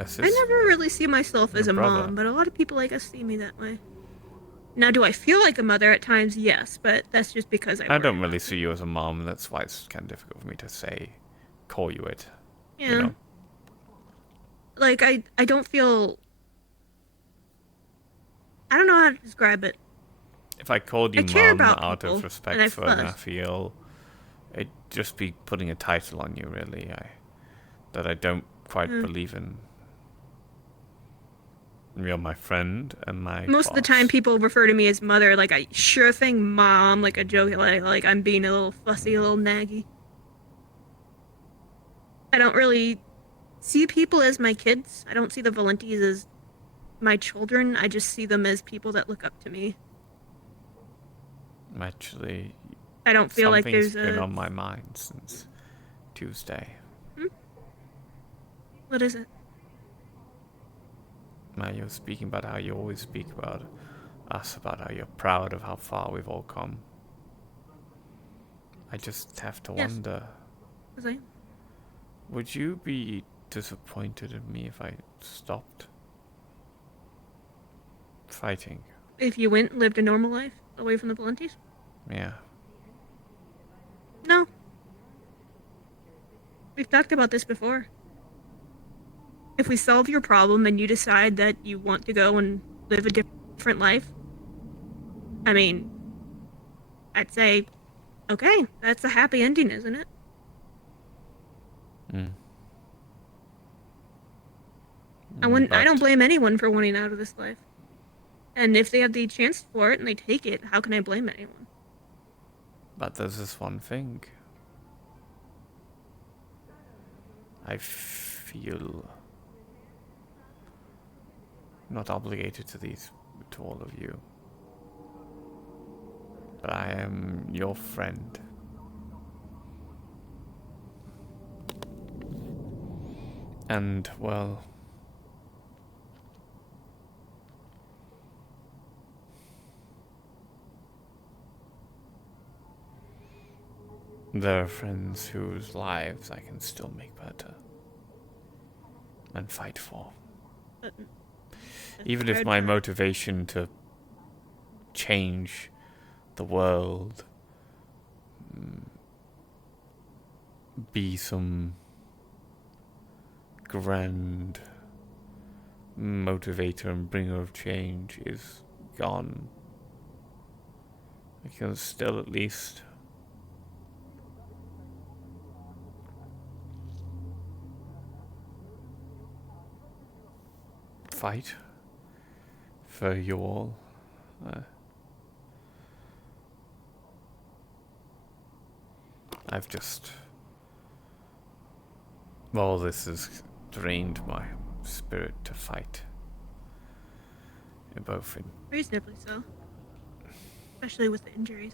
a sister. I never really see myself as a brother. mom, but a lot of people, I guess, see me that way. Now, do I feel like a mother at times? Yes, but that's just because I don't really see you as a mom. That's why it's kind of difficult for me to call you it. Yeah. You know? Like, I don't feel... I don't know how to describe it. If I called you I care mom about out people, of respect and I for her, I fuss. feel it'd just be putting a title on you, really. That I don't quite believe in. You're my friend and my Most of the time, people refer to me as mother, like a sure thing mom, like a joke, like I'm being a little fussy, a little naggy. I don't really see people as my kids. I don't see the Valentis as my children. I just see them as people that look up to me. Actually, I don't feel like something's there's been a... on my mind since Tuesday. What is it? Now you're speaking about how you always speak about us, about how you're proud of how far we've all come. I just have to Yes. wonder, Was I? would you be disappointed in me if I stopped fighting? If you went and lived a normal life away from the Valentis? Yeah. No. We've talked about this before. If we solve your problem and you decide that you want to go and live a different life, I mean, I'd say, okay, that's a happy ending, isn't it? I don't blame anyone for wanting out of this life. And if they have the chance for it and they take it, how can I blame anyone? But there's this one thing. I feel not obligated to all of you. But I am your friend. And, well, there are friends whose lives I can still make better and fight for. But Even if my motivation to change the world be some grand motivator and bringer of change is gone, I can still at least fight for you all. I've just... all this has drained my spirit to fight. Both in... Reasonably so. Especially with the injuries.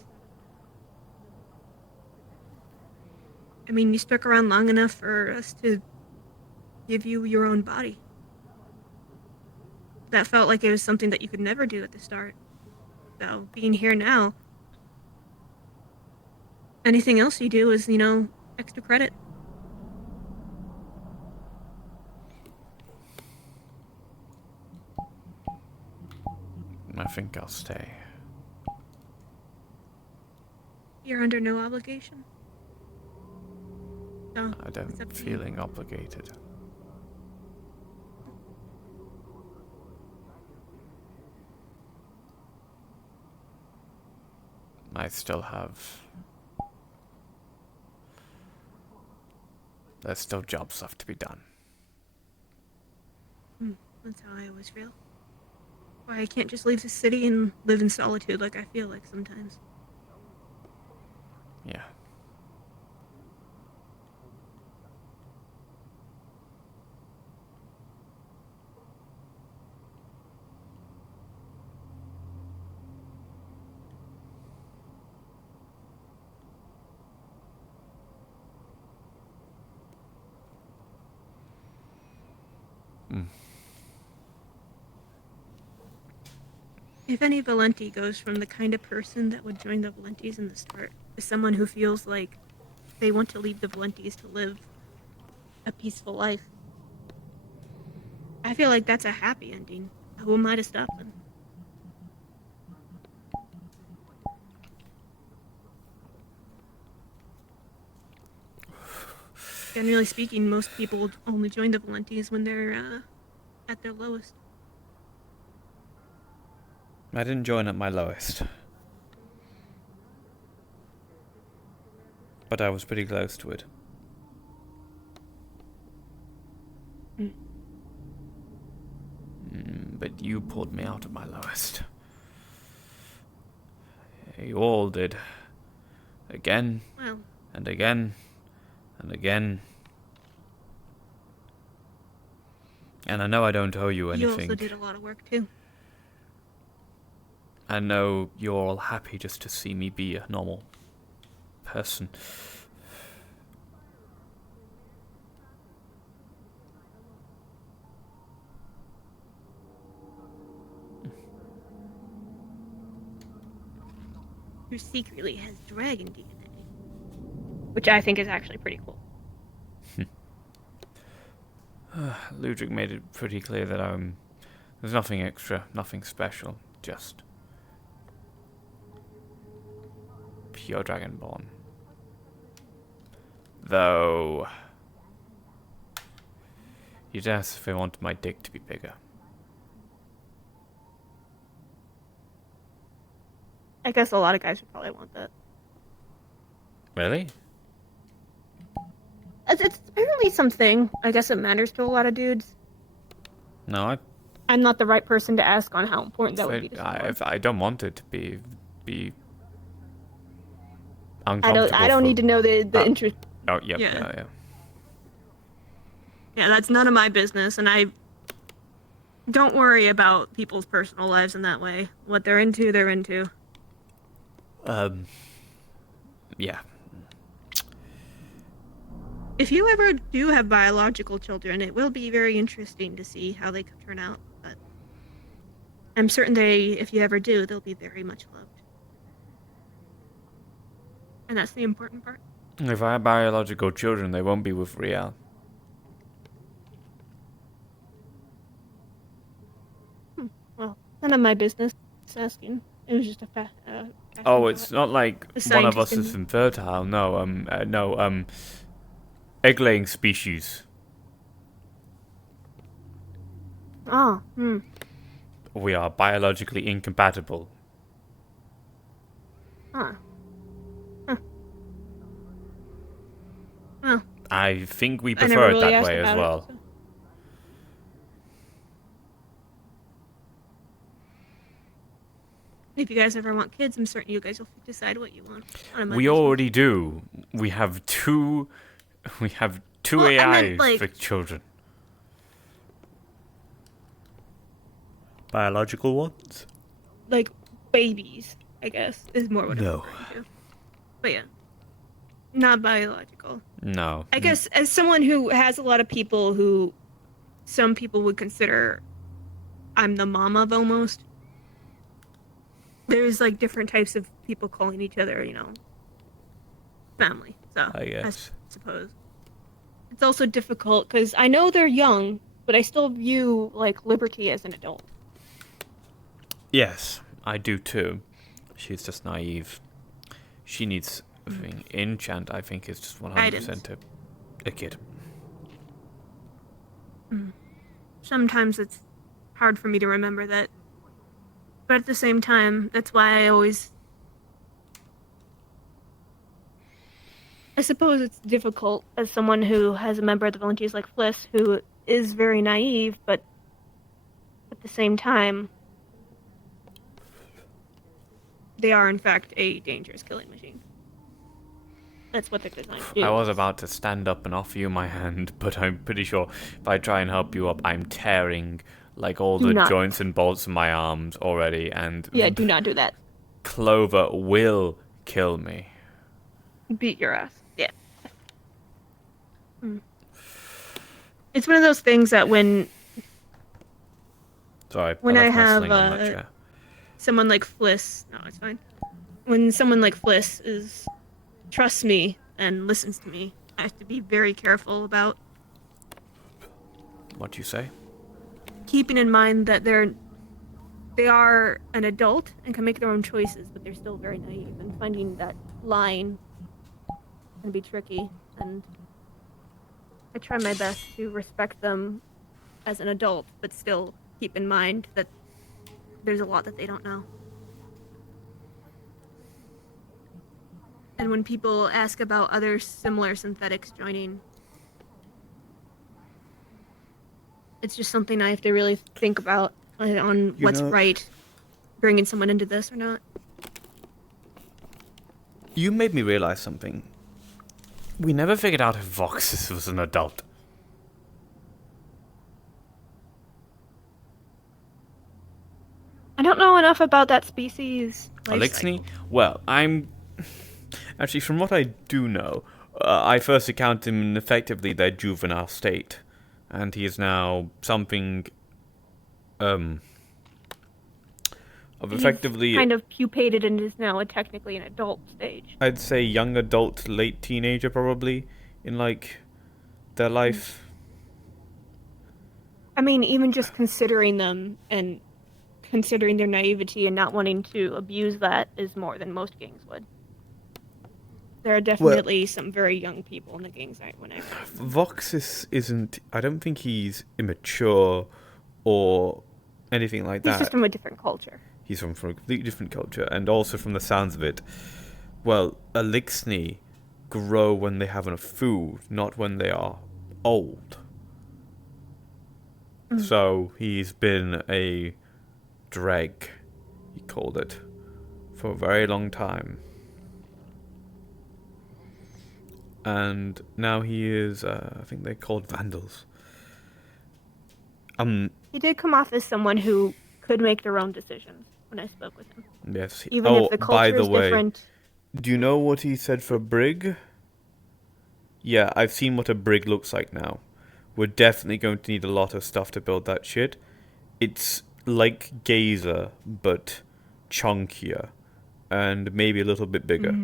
I mean, you stuck around long enough for us to give you your own body. That felt like it was something that you could never do at the start. So, being here now, anything else you do is, extra credit. I think I'll stay. You're under no obligation. No, I don't feeling obligated. I still have... there's still jobs left to be done. That's how I always feel. Why I can't just leave the city and live in solitude like I feel like sometimes. Yeah. If any Valenti goes from the kind of person that would join the Valentis in the start to someone who feels like they want to leave the Valentis to live a peaceful life, I feel like that's a happy ending. Who am I to stop them? Generally speaking, most people only join the Valentis when they're at their lowest. I didn't join at my lowest. But I was pretty close to it. But you pulled me out of my lowest. You all did. Again, Well, and again, and again. And I know I don't owe you anything. you also did a lot of work too. I know you're all happy just to see me be a normal person. Who secretly has dragon DNA. Which I think is actually pretty cool. Ludwig made it pretty clear that there's nothing extra, nothing special, just pure Dragonborn. Though you'd ask if I wanted my dick to be bigger. I guess a lot of guys would probably want that. Really? It's apparently something. I guess it matters to a lot of dudes. No, I'm not the right person to ask on how important that would be to someone. I don't want it to be uncomfortable. I don't need to know the interest. Oh, yep, Yeah. yeah. Yeah, that's none of my business, and I don't worry about people's personal lives in that way. What they're into, they're into. Yeah. If you ever do have biological children, it will be very interesting to see how they turn out, but I'm certain if you ever do, they'll be very much loved. And that's the important part. If I have biological children, they won't be with Riel. Well, none of my business. Just asking. It was just a Oh, it's not like A one of us scientist is infertile. No, egg-laying species. Oh, hmm. We are biologically incompatible. Huh. Huh. Well, I think we I prefer never it really that asked way as about it, well. so. If you guys ever want kids, I'm certain you guys will decide what you want. None of my We business. already do. We have two. We have two Well, I AIs meant, like- for children. Biological ones? Like babies, I guess, is more what No. I'm referring to. But yeah, not biological. No. I guess as someone who has a lot of people who some people would consider I'm the mom of almost. There's like different types of people calling each other, family. So I guess. suppose it's also difficult because I know they're young, but I still view like Liberty as an adult. Yes, I do too. She's just naive. She needs everything. Enchant, I think, is just 100% a kid. Sometimes it's hard for me to remember that. But at the same time, that's why I suppose it's difficult as someone who has a member of the volunteers like Fliss, who is very naive, but at the same time, they are in fact a dangerous killing machine. That's what they're designed to do. I was about to stand up and offer you my hand, but I'm pretty sure if I try and help you up, I'm tearing like all Do the not. joints and bolts in my arms already, and Yeah, do not do that. Clover will kill me. Beat your ass. Yeah. It's one of those things that when Sorry, I left my have sling on that chair. someone like Fliss, no, it's fine. When someone like Fliss trusts me and listens to me, I have to be very careful about What you say? keeping in mind that they are an adult and can make their own choices, but they're still very naive, and finding that line can be tricky. And I try my best to respect them as an adult, but still keep in mind that there's a lot that they don't know. And when people ask about other similar synthetics joining, it's just something I have to really think about on what's right, bringing someone into this or not. You made me realize something. We never figured out if Voxus was an adult. I don't know enough about that species. Elixni? Well, actually, from what I do know, I first encountered him in effectively their juvenile state, and he is now something, of effectively... He's kind of pupated and is now technically an adult stage. I'd say young adult, late teenager, probably, in, like, their life. I mean, even just considering them and considering their naivety and not wanting to abuse that is more than most gangs would. There are definitely some very young people in the gangs when I Voxus isn't... I don't think he's immature or anything like that. He's just from a different culture. He's from a completely different culture, and also from the sounds of it, well, Elixni grow when they have enough food, not when they are old. So he's been a dreg, he called it, for a very long time. And now he is, I think they're called vandals. He did come off as someone who could make their own decisions when I spoke with him. Yes. Even if the culture by the is way, different. Do you know what he said for Brig? Yeah, I've seen what a Brig looks like now. We're definitely going to need a lot of stuff to build that shit. It's like Gazer, but chunkier. And maybe a little bit bigger.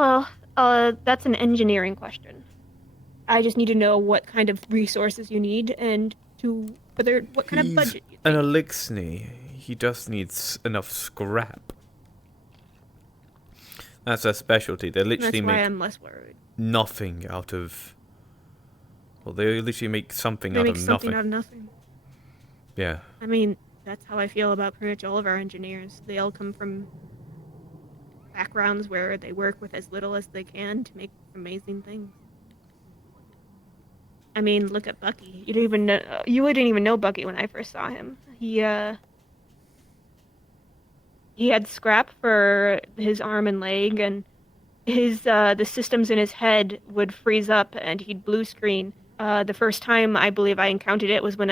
Well, that's an engineering question. I just need to know what kind of resources you need and what kind of budget you An elixir. He just needs enough scrap. That's their specialty. They literally That's why make I'm less worried. nothing out of. Well, they literally make something They out make of something nothing. out of nothing. Yeah. I mean, that's how I feel about pretty much all of our engineers. They all come from backgrounds where they work with as little as they can to make amazing things. I mean, look at Bucky. You wouldn't even know Bucky when I first saw him. He had scrap for his arm and leg, and the systems in his head would freeze up, and he'd blue screen. The first time I believe I encountered it was when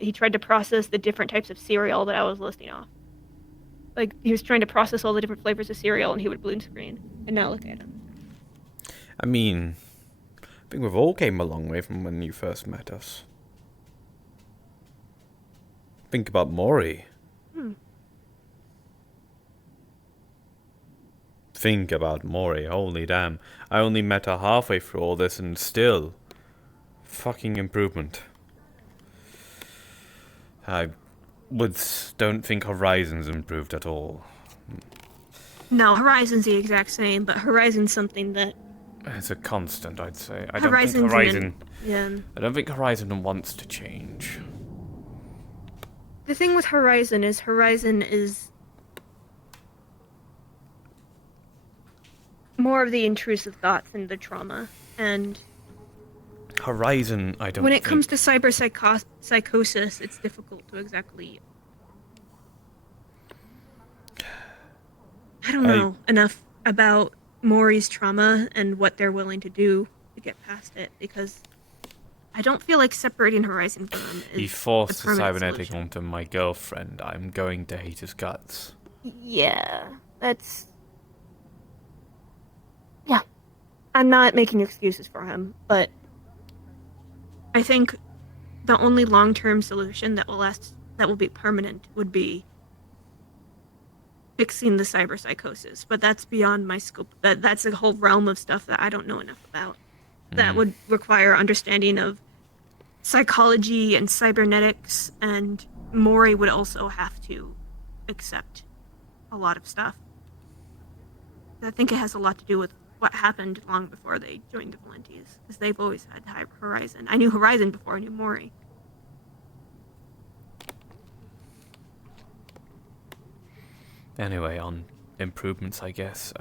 he tried to process the different types of cereal that I was listing off. Like, he was trying to process all the different flavors of cereal, and he would blue screen. And now look at him. I mean, I think we've all came a long way from when you first met us. Think about Maury. Think about Maury. Holy damn. I only met her halfway through all this and still... fucking improvement. I don't think Horizon's improved at all. No, Horizon's the exact same, but Horizon's something that... It's a constant, I'd say. I don't think Horizon wants to change. The thing with Horizon is more of the intrusive thoughts and the trauma, and Horizon, I don't when it comes to cyber psychosis, it's difficult to exactly... I don't know enough about Maury's trauma and what they're willing to do to get past it, because I don't feel like separating Horizon from him is He forced the the permanent cybernetic solution. onto my girlfriend. I'm going to hate his guts. Yeah, that's... Yeah. I'm not making excuses for him, but I think the only long-term solution that will be permanent, would be fixing the cyber psychosis. But that's beyond my scope. That's a whole realm of stuff that I don't know enough about. That would require understanding of psychology and cybernetics, and Maury would also have to accept a lot of stuff. I think it has a lot to do with what happened long before they joined the Valenti's, because they've always had Horizon. I knew Horizon before I knew Maury. Anyway, on improvements, I guess.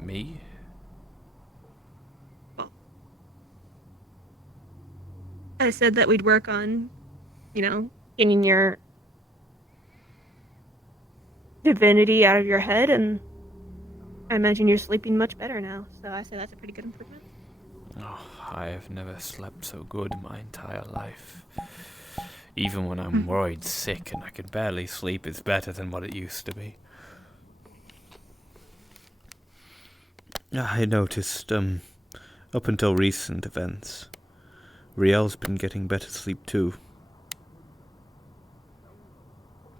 Me? I said that we'd work on, getting your divinity out of your head, and I imagine you're sleeping much better now. So I say that's a pretty good improvement. Oh, I have never slept so good my entire life. Even when I'm worried sick and I can barely sleep, it's better than what it used to be. I noticed, up until recent events, Riel's been getting better sleep too.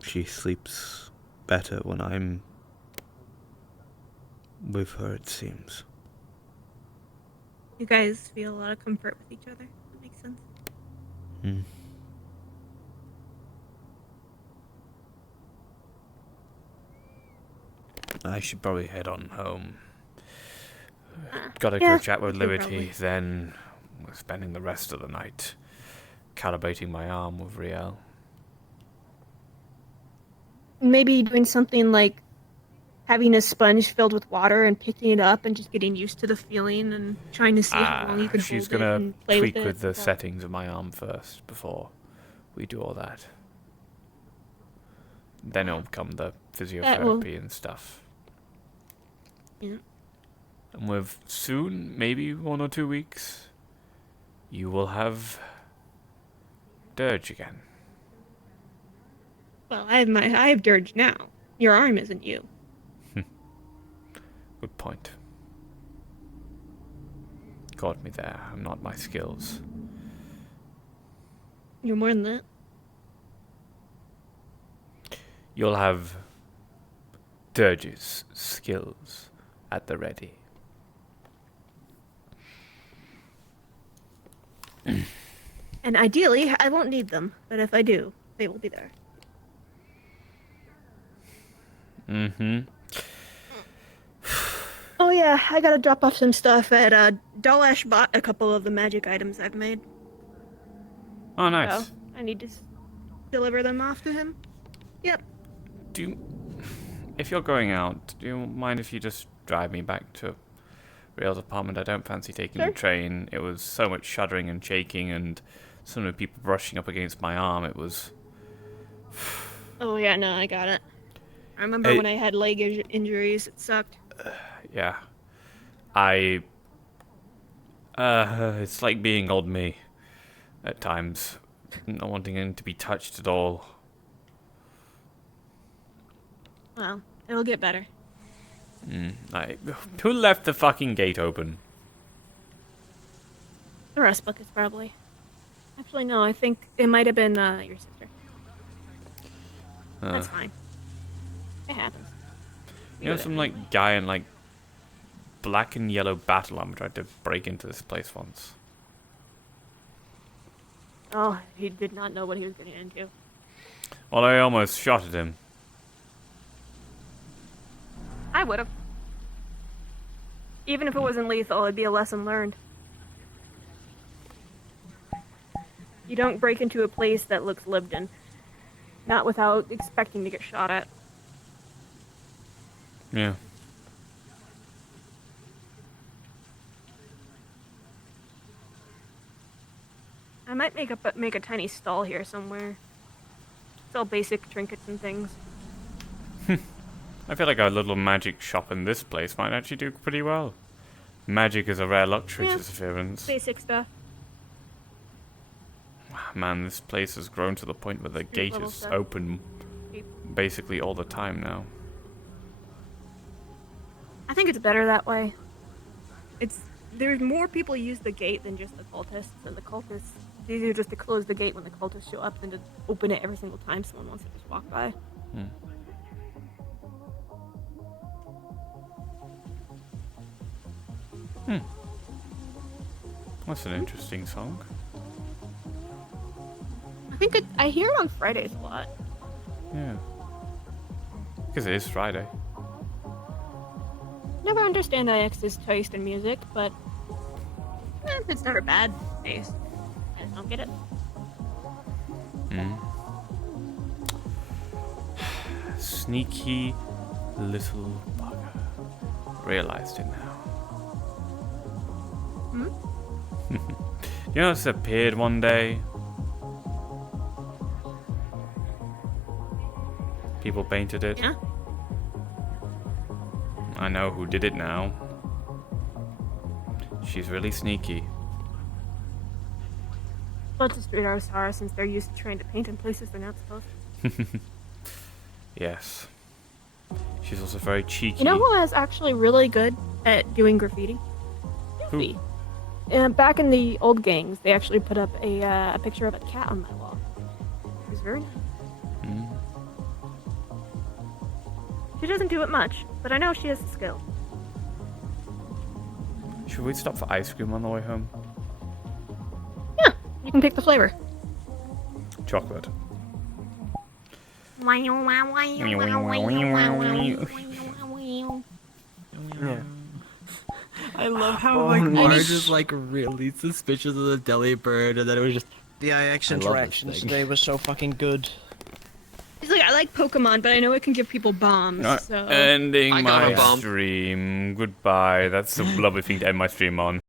She sleeps better when I'm with her, it seems. You guys feel a lot of comfort with each other. That makes sense. I should probably head on home. Gotta go chat with Liberty, probably. then we're spending the rest of the night calibrating my arm with Riel. Maybe doing something like having a sponge filled with water and picking it up and just getting used to the feeling and trying to see how long you can She's hold it gonna and play tweak with it. with the settings of my arm first before we do all that. Then it'll come the physiotherapy and stuff. Yeah. And with soon, maybe 1 or 2 weeks, you will have Dirge again. Well, I have Dirge now. Your arm isn't you. Good point. Got me there. I'm not my skills. You're more than that. you'll have Dirge's skills at the ready. And ideally, I won't need them, but if I do, they will be there. Mm-hmm. Oh yeah, I gotta drop off some stuff at Dolash bought a couple of the magic items I've made. Oh, nice. So I need to deliver them off to him. Yep. If you're going out, do you mind if you just drive me back to Rail's apartment? I don't fancy taking the train. It was so much shuddering and shaking and so many people brushing up against my arm. It was... Oh yeah, no, I got it. I remember when I had leg injuries, it sucked. Yeah. It's like being old me at times. Not wanting him to be touched at all. Well, it'll get better. Who left the fucking gate open? The rest buckets, probably. Actually, no, I think it might have been your sister. That's fine. It happens. You know, some like guy in like black and yellow battle armor tried to break into this place once. Oh, he did not know what he was getting into. Well, I almost shot at him. I would have. Even if it wasn't lethal, it'd be a lesson learned. You don't break into a place that looks lived in. Not without expecting to get shot at. Yeah. I might make a tiny stall here somewhere. Sell basic trinkets and things. I feel like a little magic shop in this place might actually do pretty well. Magic is a rare luxury to Severance. Basic stuff. Man, this place has grown to the point where the gate is stuff. open basically all the time now. I think it's better that way. There's more people use the gate than just the cultists, and the cultists, it's easier just to close the gate when the cultists show up than to open it every single time someone wants to just walk by. That's an interesting song. I hear it on Fridays a lot. Yeah. Because it is Friday. Never understand IX's taste in music, but it's never bad taste. I just don't get it. Sneaky little bugger. Realized it now. You know, it's appeared one day. People painted it. Yeah. I know who did it now. She's really sneaky. Well, it's a street artist are since they're used to trying to paint in places they're not supposed to. Yes. She's also very cheeky. You know who is actually really good at doing graffiti? Who? Back in the old gangs, they actually put up a picture of a cat on my wall. It was very nice. She doesn't do it much, but I know she has the skill. Should we stop for ice cream on the way home? Yeah, you can pick the flavor. Chocolate. I love how Marge is like really suspicious of the deli bird, and then it was just the IX interactions today was so fucking good. He's like, I like Pokemon, but I know it can give people bombs. So Ending my stream. Goodbye. That's a lovely thing to end my stream on.